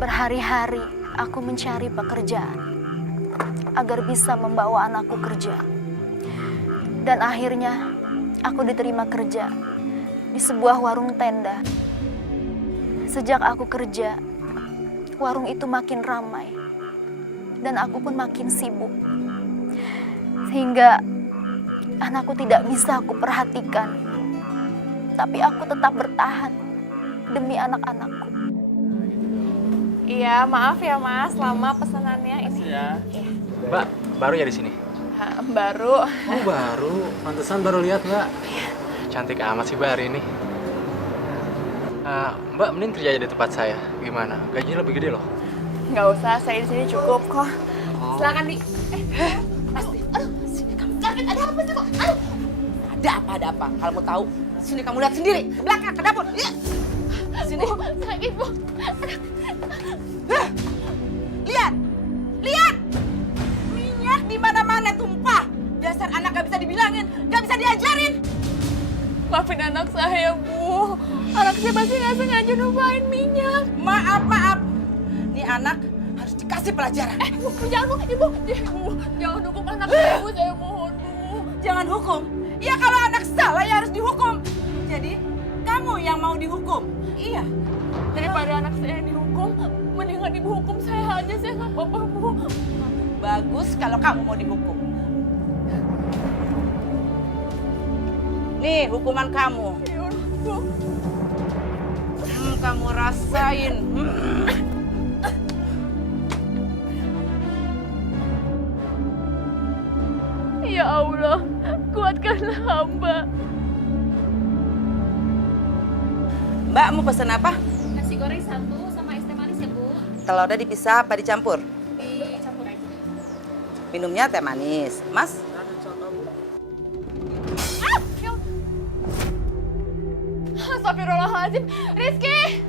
Berhari-hari aku mencari pekerjaan agar bisa membawa anakku kerja. Dan akhirnya aku diterima kerja di sebuah warung tenda. Sejak aku kerja, warung itu makin ramai dan aku pun makin sibuk. Sehingga anakku tidak bisa aku perhatikan. Tapi aku tetap bertahan demi anak-anakku. Iya, maaf ya Mas, lama pesanannya ini. Ya. Mbak, baru ya di sini? Baru. Oh, baru. Pantesan baru lihat, Mbak. Cantik amat sih Mbak hari ini. Mbak, mending kerja aja di tempat saya. Gimana? Gajinya lebih gede loh. Nggak usah, saya di sini cukup kok. Silakan di. Pasti. Aduh, sini kamu kaget. Ada apa sih kok? Aduh. Ada apa? Kalau mau tahu, sini kamu lihat sendiri. Ke belakang, ke dapur. Lihat. Sini. Bu, sakit, Bu. Lihat. Minyak di mana-mana tumpah. Dasar anak gak bisa dibilangin, gak bisa diajarin. Maafin anak saya, Bu. Anak saya pasti nggak sengaja numpahin minyak. Maaf. Nih anak harus dikasih pelajaran. Bu, jangan Bu, Ibu. Jangan hukum anak saya, Bu. Saya mohon, Bu. Jangan hukum. Ya kalau anak salah ya harus dihukum. Jadi kamu yang mau dihukum. Iya. Daripada anak saya yang dihukum, mendingan Ibu hukum saya aja. Saya nggak apa-apa, Bu. Bagus kalau kamu mau dihukum. Nih hukuman kamu. Kamu rasain. Ya Allah, kuatkanlah hamba. Mbak mau pesan apa? Nasi goreng 1 sama es teh manis ya, Bu. Telurnya dipisah apa dicampur? Dicampur aja. Minumnya teh manis. Mas? Astagfirullahaladzim. Rizky!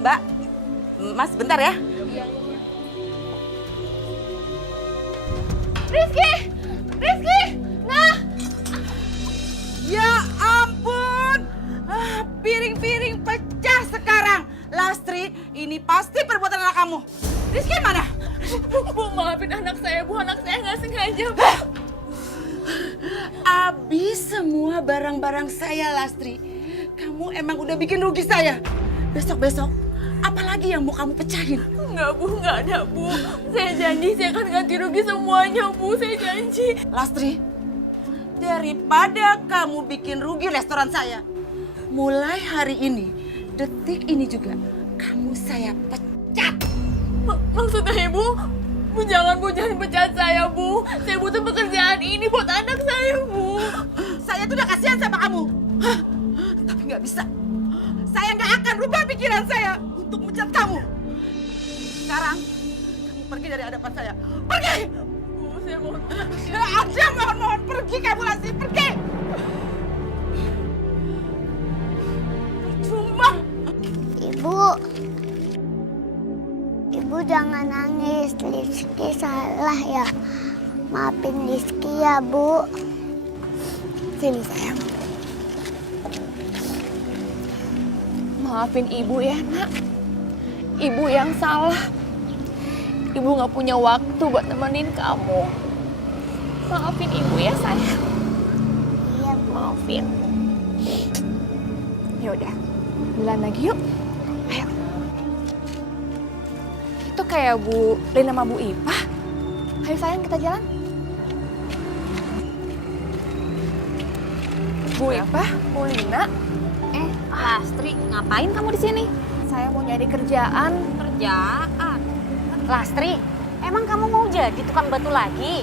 Mbak, Mas bentar ya. Rizky! Nah! Ya ampun! Piring-piring pecah sekarang. Lastri, ini pasti perbuatan anak kamu. Rizky mana? Bu, maafin anak saya, Bu. Anak saya nggak sengaja, Bu. Habis semua barang-barang saya, Lastri. Kamu emang udah bikin rugi saya. Besok-besok, apalagi yang mau kamu pecahin? Enggak, Bu. Nggak ada, Bu. Saya janji saya akan ganti rugi semuanya, Bu. Saya janji. Lastri, daripada kamu bikin rugi restoran saya, mulai hari ini, detik ini juga, kamu saya pecat. Maksudnya Ibu? Bu, jangan pecat saya, Bu. Saya butuh pekerjaan ini buat anak saya, Bu. Saya tuh udah kasihan sama kamu. Tapi nggak bisa. Saya nggak akan rubah pikiran saya untuk mencat kamu. Sekarang, kamu pergi dari hadapan saya. Pergi! Bu, saya mohon. Aja mohon pergi kamu, Lastri, pergi! Cuma. Ibu jangan nangis, Rizky salah ya. Maafin Rizky ya, Bu. Sini, sayang. Maafin Ibu ya, Nak. Ibu yang salah. Ibu nggak punya waktu buat nemenin kamu. Maafin Ibu ya, sayang. Iya, Bu. Maafin. Yaudah, jalan lagi yuk. Ayo. Itu kayak Bu Lina sama Bu Ipah. Ayo sayang, kita jalan. Bu Ipah, Bu Lina. Lastri, ngapain kamu di sini? Saya mau nyari kerjaan. Kerjaan? Lastri, Emang kamu mau jadi tukang batu lagi?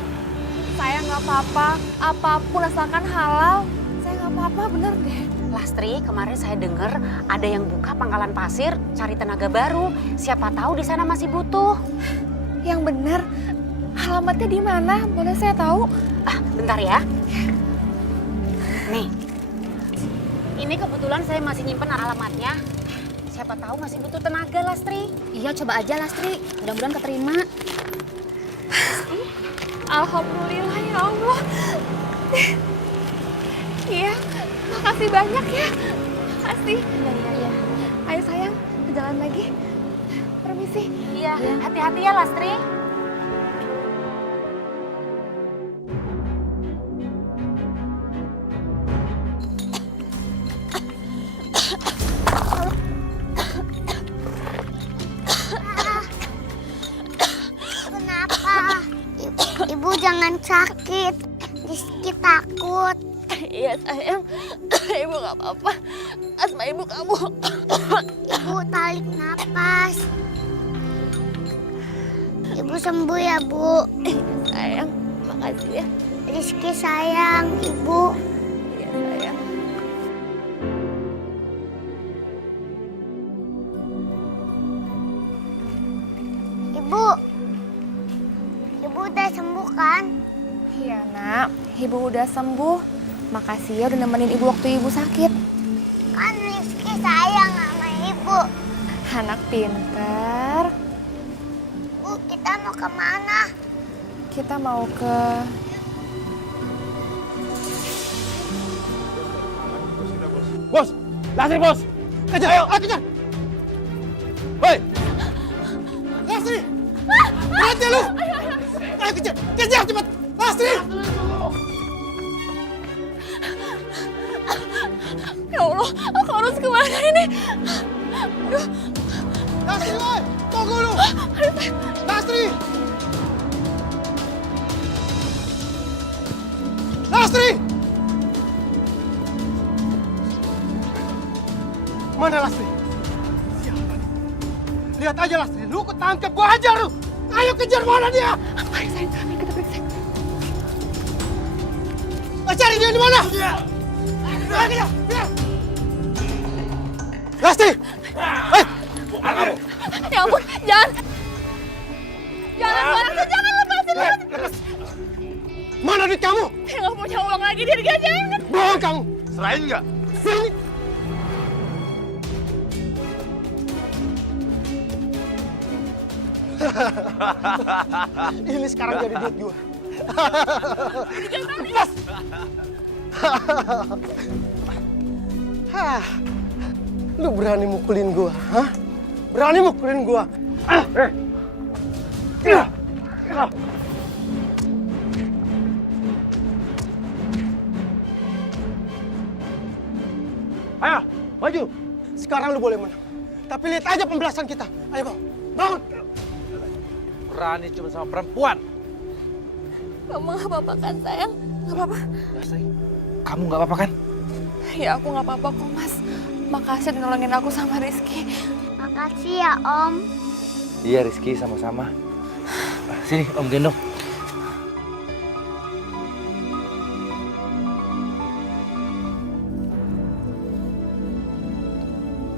Saya nggak apa-apa, apapun asalkan halal. Saya nggak apa-apa, bener deh. Lastri, kemarin saya dengar ada yang buka pangkalan pasir, cari tenaga baru. Siapa tahu di sana masih butuh. Yang bener, alamatnya di mana? Boleh saya tahu? Bentar ya. Nih, ini kebetulan saya masih nyimpen alamatnya. Siapa tahu masih butuh tenaga, Lastri. Iya, coba aja Lastri. Mudah-mudahan keterima. Alhamdulillah ya Allah. Iya, makasih banyak ya. Makasih. Iya. Ayo sayang, ke jalan lagi. Permisi. Iya, hati-hati ya Lastri. Kenapa? Ibu jangan sakit. Rizky takut. Iya sayang, ibu gak apa-apa. Asma ibu kamu. Ibu tarik napas. Ibu sembuh ya, Bu. Sayang, makasih ya. Rizky sayang, Ibu. Iya sayang. Ibu. Ibu udah sembuh kan? Iya nak, ibu udah sembuh. Makasih ya udah nemenin ibu waktu ibu sakit. Kan Rizky sayang sama Ibu. Anak pinter. Bu, kita mau kemana? Kita mau ke... Bos, Lastri bos. Kejar, ayo, kejar. Woi. Lastri! Mati lu! Ayo kejar, kejar cepat! Lastri! Ya Allah, aku harus kemana ini? Aduh. Lastri, woi! Tunggu lu! Lastri! Lastri! Mana Lastri? Siapa nih? Lihat aja Lastri, lu ketangkep, gua hajar lu! Ayo kejar, mana dia? Periksa, kita periksa. Cari dia di mana? Ayo kejar, kejar! Lastri! Ya ampun, jangan! Jangan, jangan lepasin! Lepas! Mana duit kamu? Saya nggak punya uang lagi, Dirga, jangan! Bohong kamu! Serahin nggak? Sini! Ini sekarang jadi duit gua. Lepas! Hah, lu berani mukulin gua, hah? Berani mukulin gua? Ayo, maju. Sekarang lu boleh menang. Tapi lihat aja pembalasan kita. Ayo, Bang. Bangun. Berani cuma sama perempuan. Kamu nggak apa-apa kan, sayang? Nggak apa-apa? Lastri, kamu nggak apa-apa kan? Ya, aku nggak apa-apa kok, Mas. Makasih udah nolongin aku sama Rizky. Makasih ya, Om. Iya Rizky, sama-sama. Sini, Om gendong.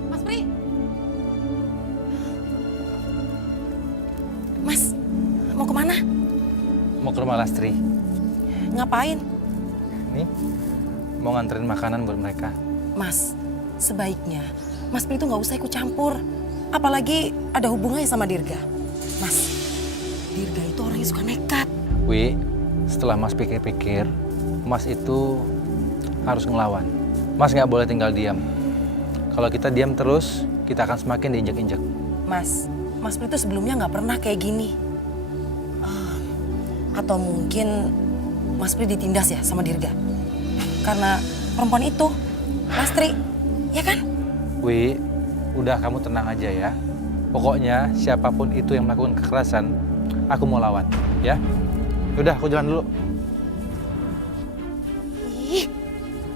Mas Pri. Mas, mau kemana? Mau ke rumah Lastri. Ngapain? Nih, mau nganterin makanan buat mereka. Mas, sebaiknya Mas Pri itu nggak usah ikut campur. Apalagi ada hubungannya sama Dirga. Mas, Dirga itu orangnya suka nekat. Wi, setelah Mas pikir-pikir, Mas itu harus ngelawan. Mas nggak boleh tinggal diam. Kalau kita diam terus, kita akan semakin diinjak-injak. Mas Pri itu sebelumnya nggak pernah kayak gini. Atau mungkin Mas Pri ditindas ya sama Dirga. Karena perempuan itu, Lastri, ya kan? Wi, udah kamu tenang aja ya. Pokoknya siapapun itu yang melakukan kekerasan, aku mau lawan, ya. Udah, aku jalan dulu. Ih,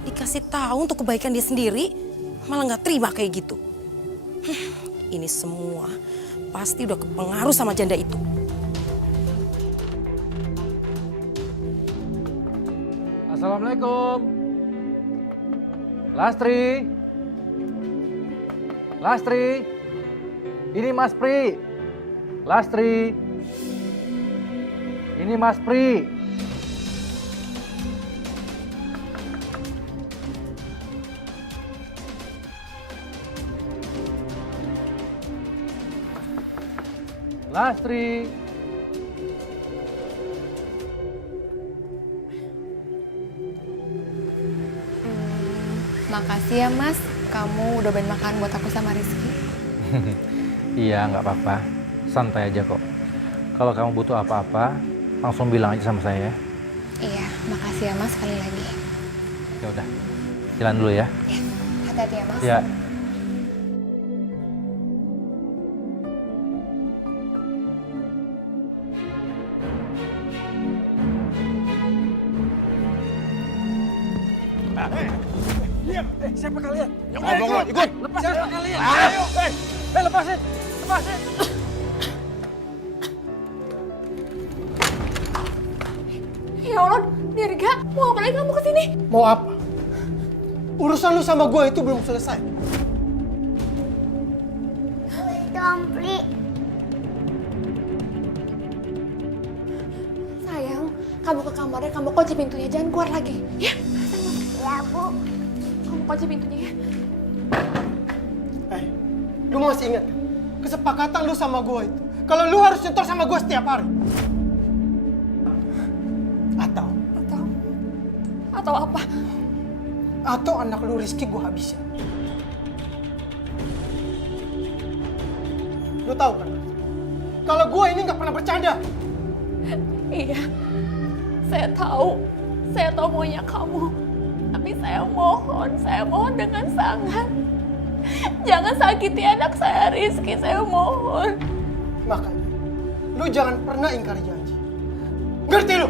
dikasih tahu untuk kebaikan dia sendiri, malah nggak terima kayak gitu. Ini semua pasti udah kepengaruh sama janda itu. Assalamualaikum. Lastri. Lastri. Ini Mas Pri. Lastri. Ini Mas Pri. Lastri. Makasih ya Mas, kamu udah beliin makan buat aku sama Rizky. Iya, nggak apa-apa. Santai aja kok. Kalau kamu butuh apa-apa, langsung bilang aja sama saya ya. Iya, makasih ya Mas sekali lagi. Ya udah, jalan dulu ya. Ya, hati-hati ya Mas. Ya. Diam! Siapa kalian? Yang ngomong lo, ikut! Lepasin! Siapa kalian? Ayo! Lepasin! Lepasin! Ya Allah, Dirga, mau apa lagi kamu kesini? Mau apa? Urusan lu sama gue itu belum selesai. Itu Om Pri. Sayang, kamu ke kamarnya, kamu kunci pintunya, jangan keluar lagi. Ya? Ya, Bu. Kamu kunci pintunya ya. Lu masih ingat kan? Kesepakatan lu sama gue itu. Kalau lu harus nyetor sama gue setiap hari. Atau apa? Atau anak lu Rizky gue habisin. Lu tahu kan? Kalau gue ini nggak pernah bercanda. Iya, saya tahu maunya kamu. Tapi saya mohon dengan sangat. Jangan sakiti anak saya, Rizky, saya mohon. Makanya, lu jangan pernah ingkari janji. Ngerti lu?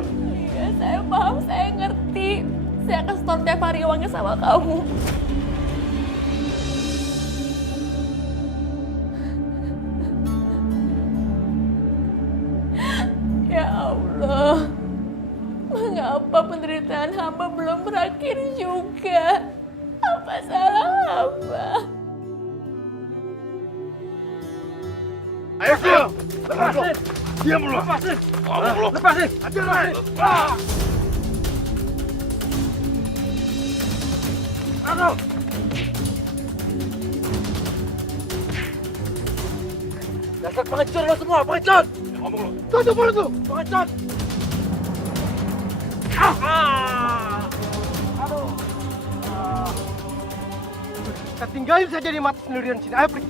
Iya, saya paham, saya ngerti. Saya akan store tiap hari uangnya sama kamu. Ya Allah, mengapa penderitaan hamba belum berakhir juga? Apa salah hamba? Ayo, diam! Lepasin! Diam lu! Lepasin! Ngomong lu! Lepasin! Lepasin! Aduh! Dasar pengecut lo semua, pengecut! Ngomong lu! Tutup mulut lu, pengecut! Aduh! Kita tinggalin saja di mata sendirian sini. Ayo pergi.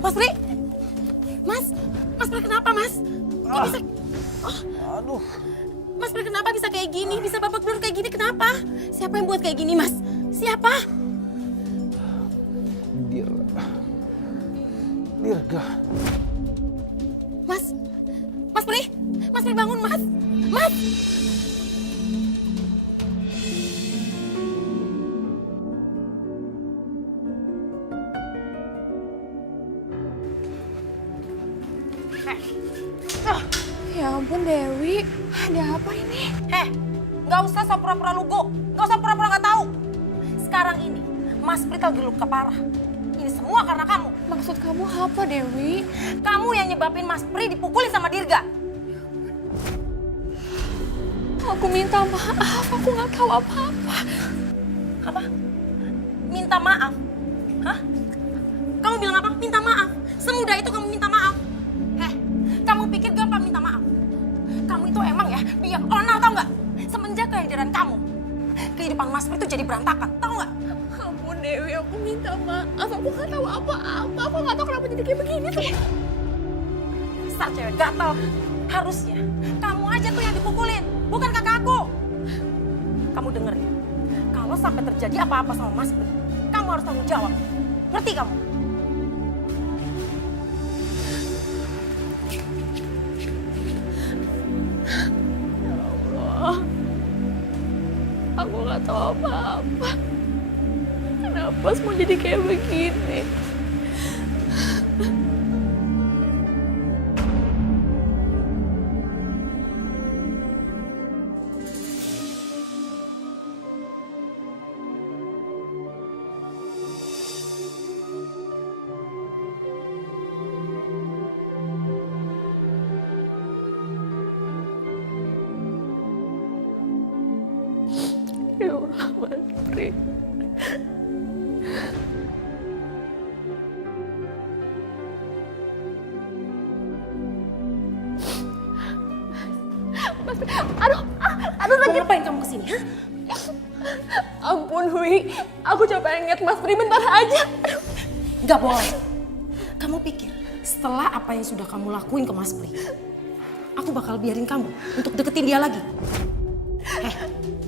Mas Pri! Mas Pri kenapa Mas? Kok bisa... Aduh. Mas Pri kenapa bisa kayak gini? Bisa babak belur kayak gini kenapa? Siapa yang buat kayak gini Mas? Siapa? Dirga. Mas Pri bangun Mas! Mas! Ya ampun Dewi, ada apa ini? Nggak usah sok pura-pura lugu, nggak usah pura-pura nggak tahu. Sekarang ini, Mas Pri lagi luka parah. Ini semua karena kamu. Maksud kamu apa Dewi? Kamu yang nyebabin Mas Pri dipukuli sama Dirga. Aku minta maaf, aku nggak tahu apa-apa. Apa? Minta maaf? Hah? Kamu bilang apa? Minta maaf? Semudah itu kamu minta maaf? Kamu pikir gampang minta maaf? Kamu itu emang ya biang onar, tau nggak? Semenjak kehadiran kamu, kehidupan Mas Pri itu jadi berantakan, tau nggak? Ampun Dewi, aku minta maaf. Aku nggak tahu apa-apa. Aku nggak tahu kenapa jadi kayak begini tuh. Dasar cewek gatel. Harusnya kamu aja tuh yang dipukulin, bukan kakak aku. Kamu denger ya, kalau sampai terjadi apa-apa sama Mas Pri, kamu harus tanggung jawab. Ngerti kamu? Ya Allah. tahu apa-apa. Kenapa semua jadi kayak begini? Ya Allah, Mas Pri. Mas Pri, aduh sakit. Ngapain kamu kesini, ha? Ampun, Wi. Aku coba ingat Mas Pri bentar aja. Gak boleh. Kamu pikir setelah apa yang sudah kamu lakuin ke Mas Pri, aku bakal biarin kamu untuk deketin dia lagi?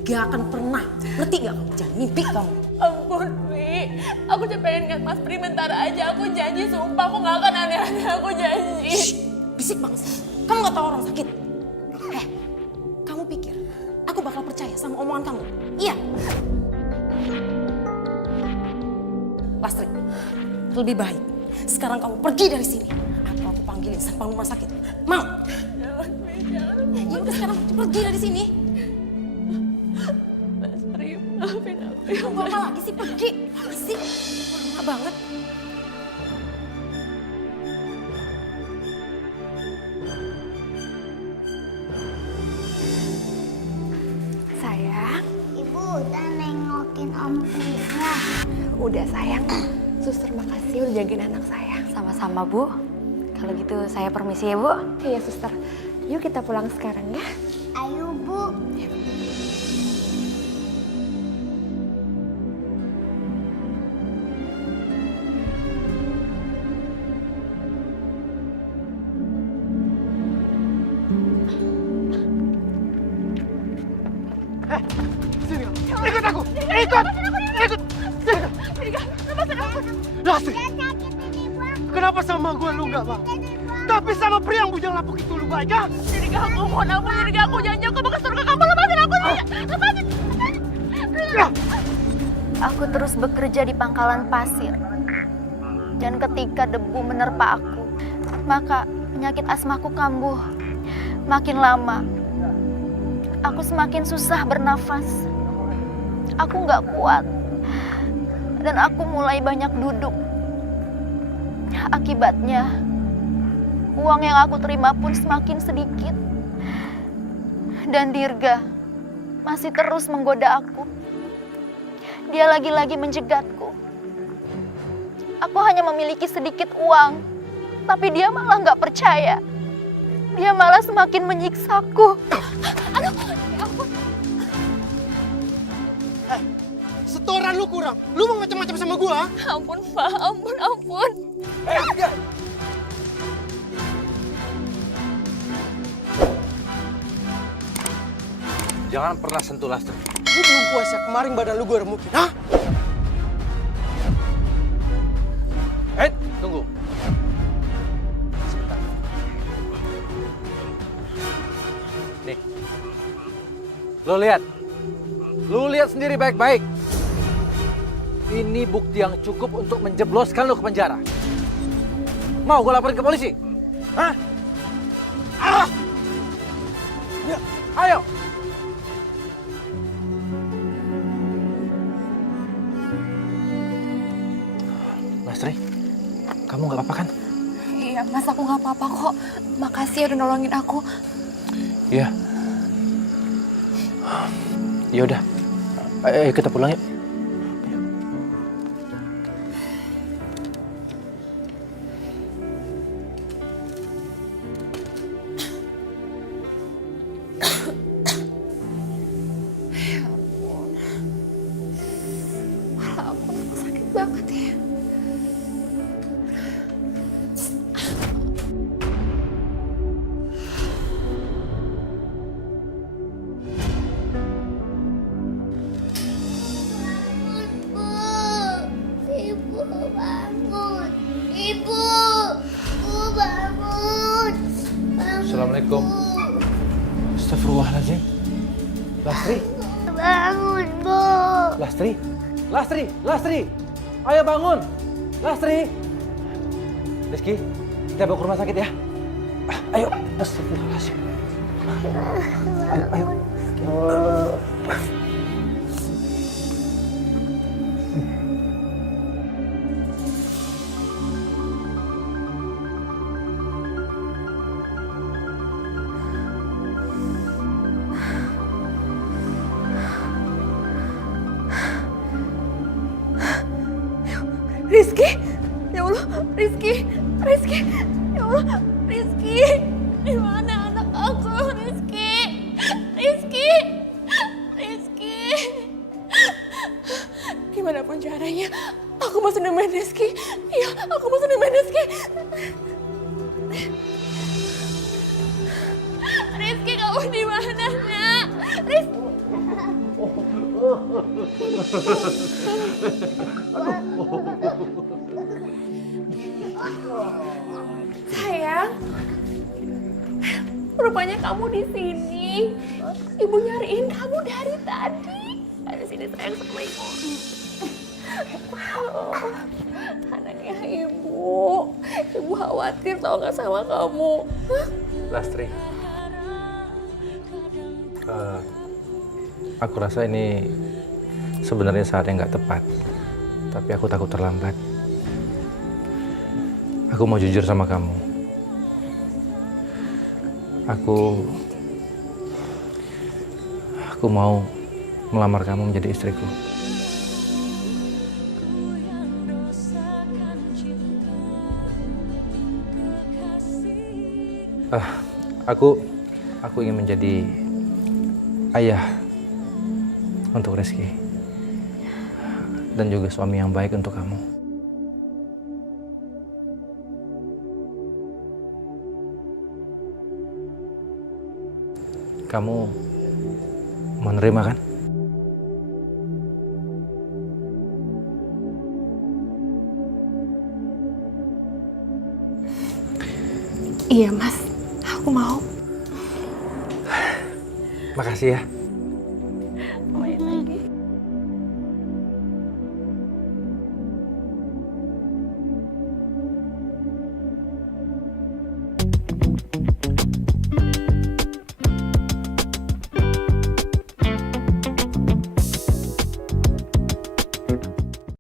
Gak akan pernah. Ngerti gak kamu? Jangan mimpi kamu. Ampun, Wi. Aku coba ingat Mas Pri bentar aja. Aku janji, sumpah aku gak akan aneh-aneh. Aku janji. Shh, bisik banget sih. Kamu gak tahu orang sakit. Kamu pikir aku bakal percaya sama omongan kamu? Iya. Lastri, lebih baik sekarang kamu pergi dari sini atau aku panggilin satpam rumah sakit. Mau? Ya udah sekarang pergi dari sini. Mas Pri, maafin aku. Tunggu apa lagi sih? Pergi. Apa sih? Lama banget. Sayang, Ibu udah nengokin Om Prisnya. udah sayang. Suster makasih udah jagain anak saya. Sama-sama, Bu. Kalau gitu saya permisi ya, Bu. Iya, suster. Yuk kita pulang sekarang ya. Ayo, Bu. Sini kamu. Ikut aku. Ikut. Sini kamu. Lastri. Kenapa sama gue lu gak mau? Tapi sama pria yang bujang lapuk itu lu baik, kan? Jadi aku mohon ampun, jadi aku janji aku bakal surga kamu. Lepasin aku, lepasin. Aku terus bekerja di pangkalan pasir. Dan ketika debu menerpa aku, maka penyakit asmaku kambuh. Makin lama, aku semakin susah bernafas. Aku nggak kuat. Dan aku mulai banyak duduk. Akibatnya, uang yang aku terima pun semakin sedikit. Dan Dirga masih terus menggoda aku. Dia lagi-lagi menjegatku. Aku hanya memiliki sedikit uang, tapi dia malah nggak percaya. Dia malah semakin menyiksaku. Aduh, ya ampun. Setoran lu kurang. Lu mau macam-macam sama gua? Ampun, Pak. Ampun. Jangan pernah sentuh Lastri. Lu belum puas ya kemarin badan lu gua remukin, hah? Tunggu. Sebentar. Nih. Lu lihat sendiri baik-baik. Ini bukti yang cukup untuk menjebloskan lu ke penjara. Mau gue laporin ke polisi? Hah? Ya, ayo. Lastri, kamu nggak apa-apa kan? Iya, Mas, aku nggak apa-apa kok. Makasih udah nolongin aku. Iya. Yaudah, ayo kita pulang yuk. Sakit banget ya. Ibu bangun. Ibu bangun. Assalamualaikum. Astagfirullahaladzim. Lastri. Bangun, Bu. Lastri, Lastri, Lastri, ayo bangun, Lastri. Rizky, kita bawa ke rumah sakit ya. Ayo, astagfirullahaladzim. Ayo. Rizky, ya Allah, Rizky, ya Allah, Rizky, di mana anak aku, Rizky, gimana pun caranya, aku mau nemuin Rizky, iya, aku mau nemuin Rizky. Rizky, kamu di mana, nak? Rizky. Sayang, rupanya kamu di sini. Ibu nyariin kamu dari tadi. Ada sini sayang sama ibu. Oh, anaknya ibu. Ibu khawatir tau gak sama kamu. Lastri, aku rasa ini sebenarnya saat yang nggak tepat, tapi aku takut terlambat. Aku mau jujur sama kamu. Aku mau melamar kamu menjadi istriku. Aku ingin menjadi ayah untuk Rizky dan juga suami yang baik untuk kamu. Kamu menerima kan? Iya mas, aku mau. Makasih ya.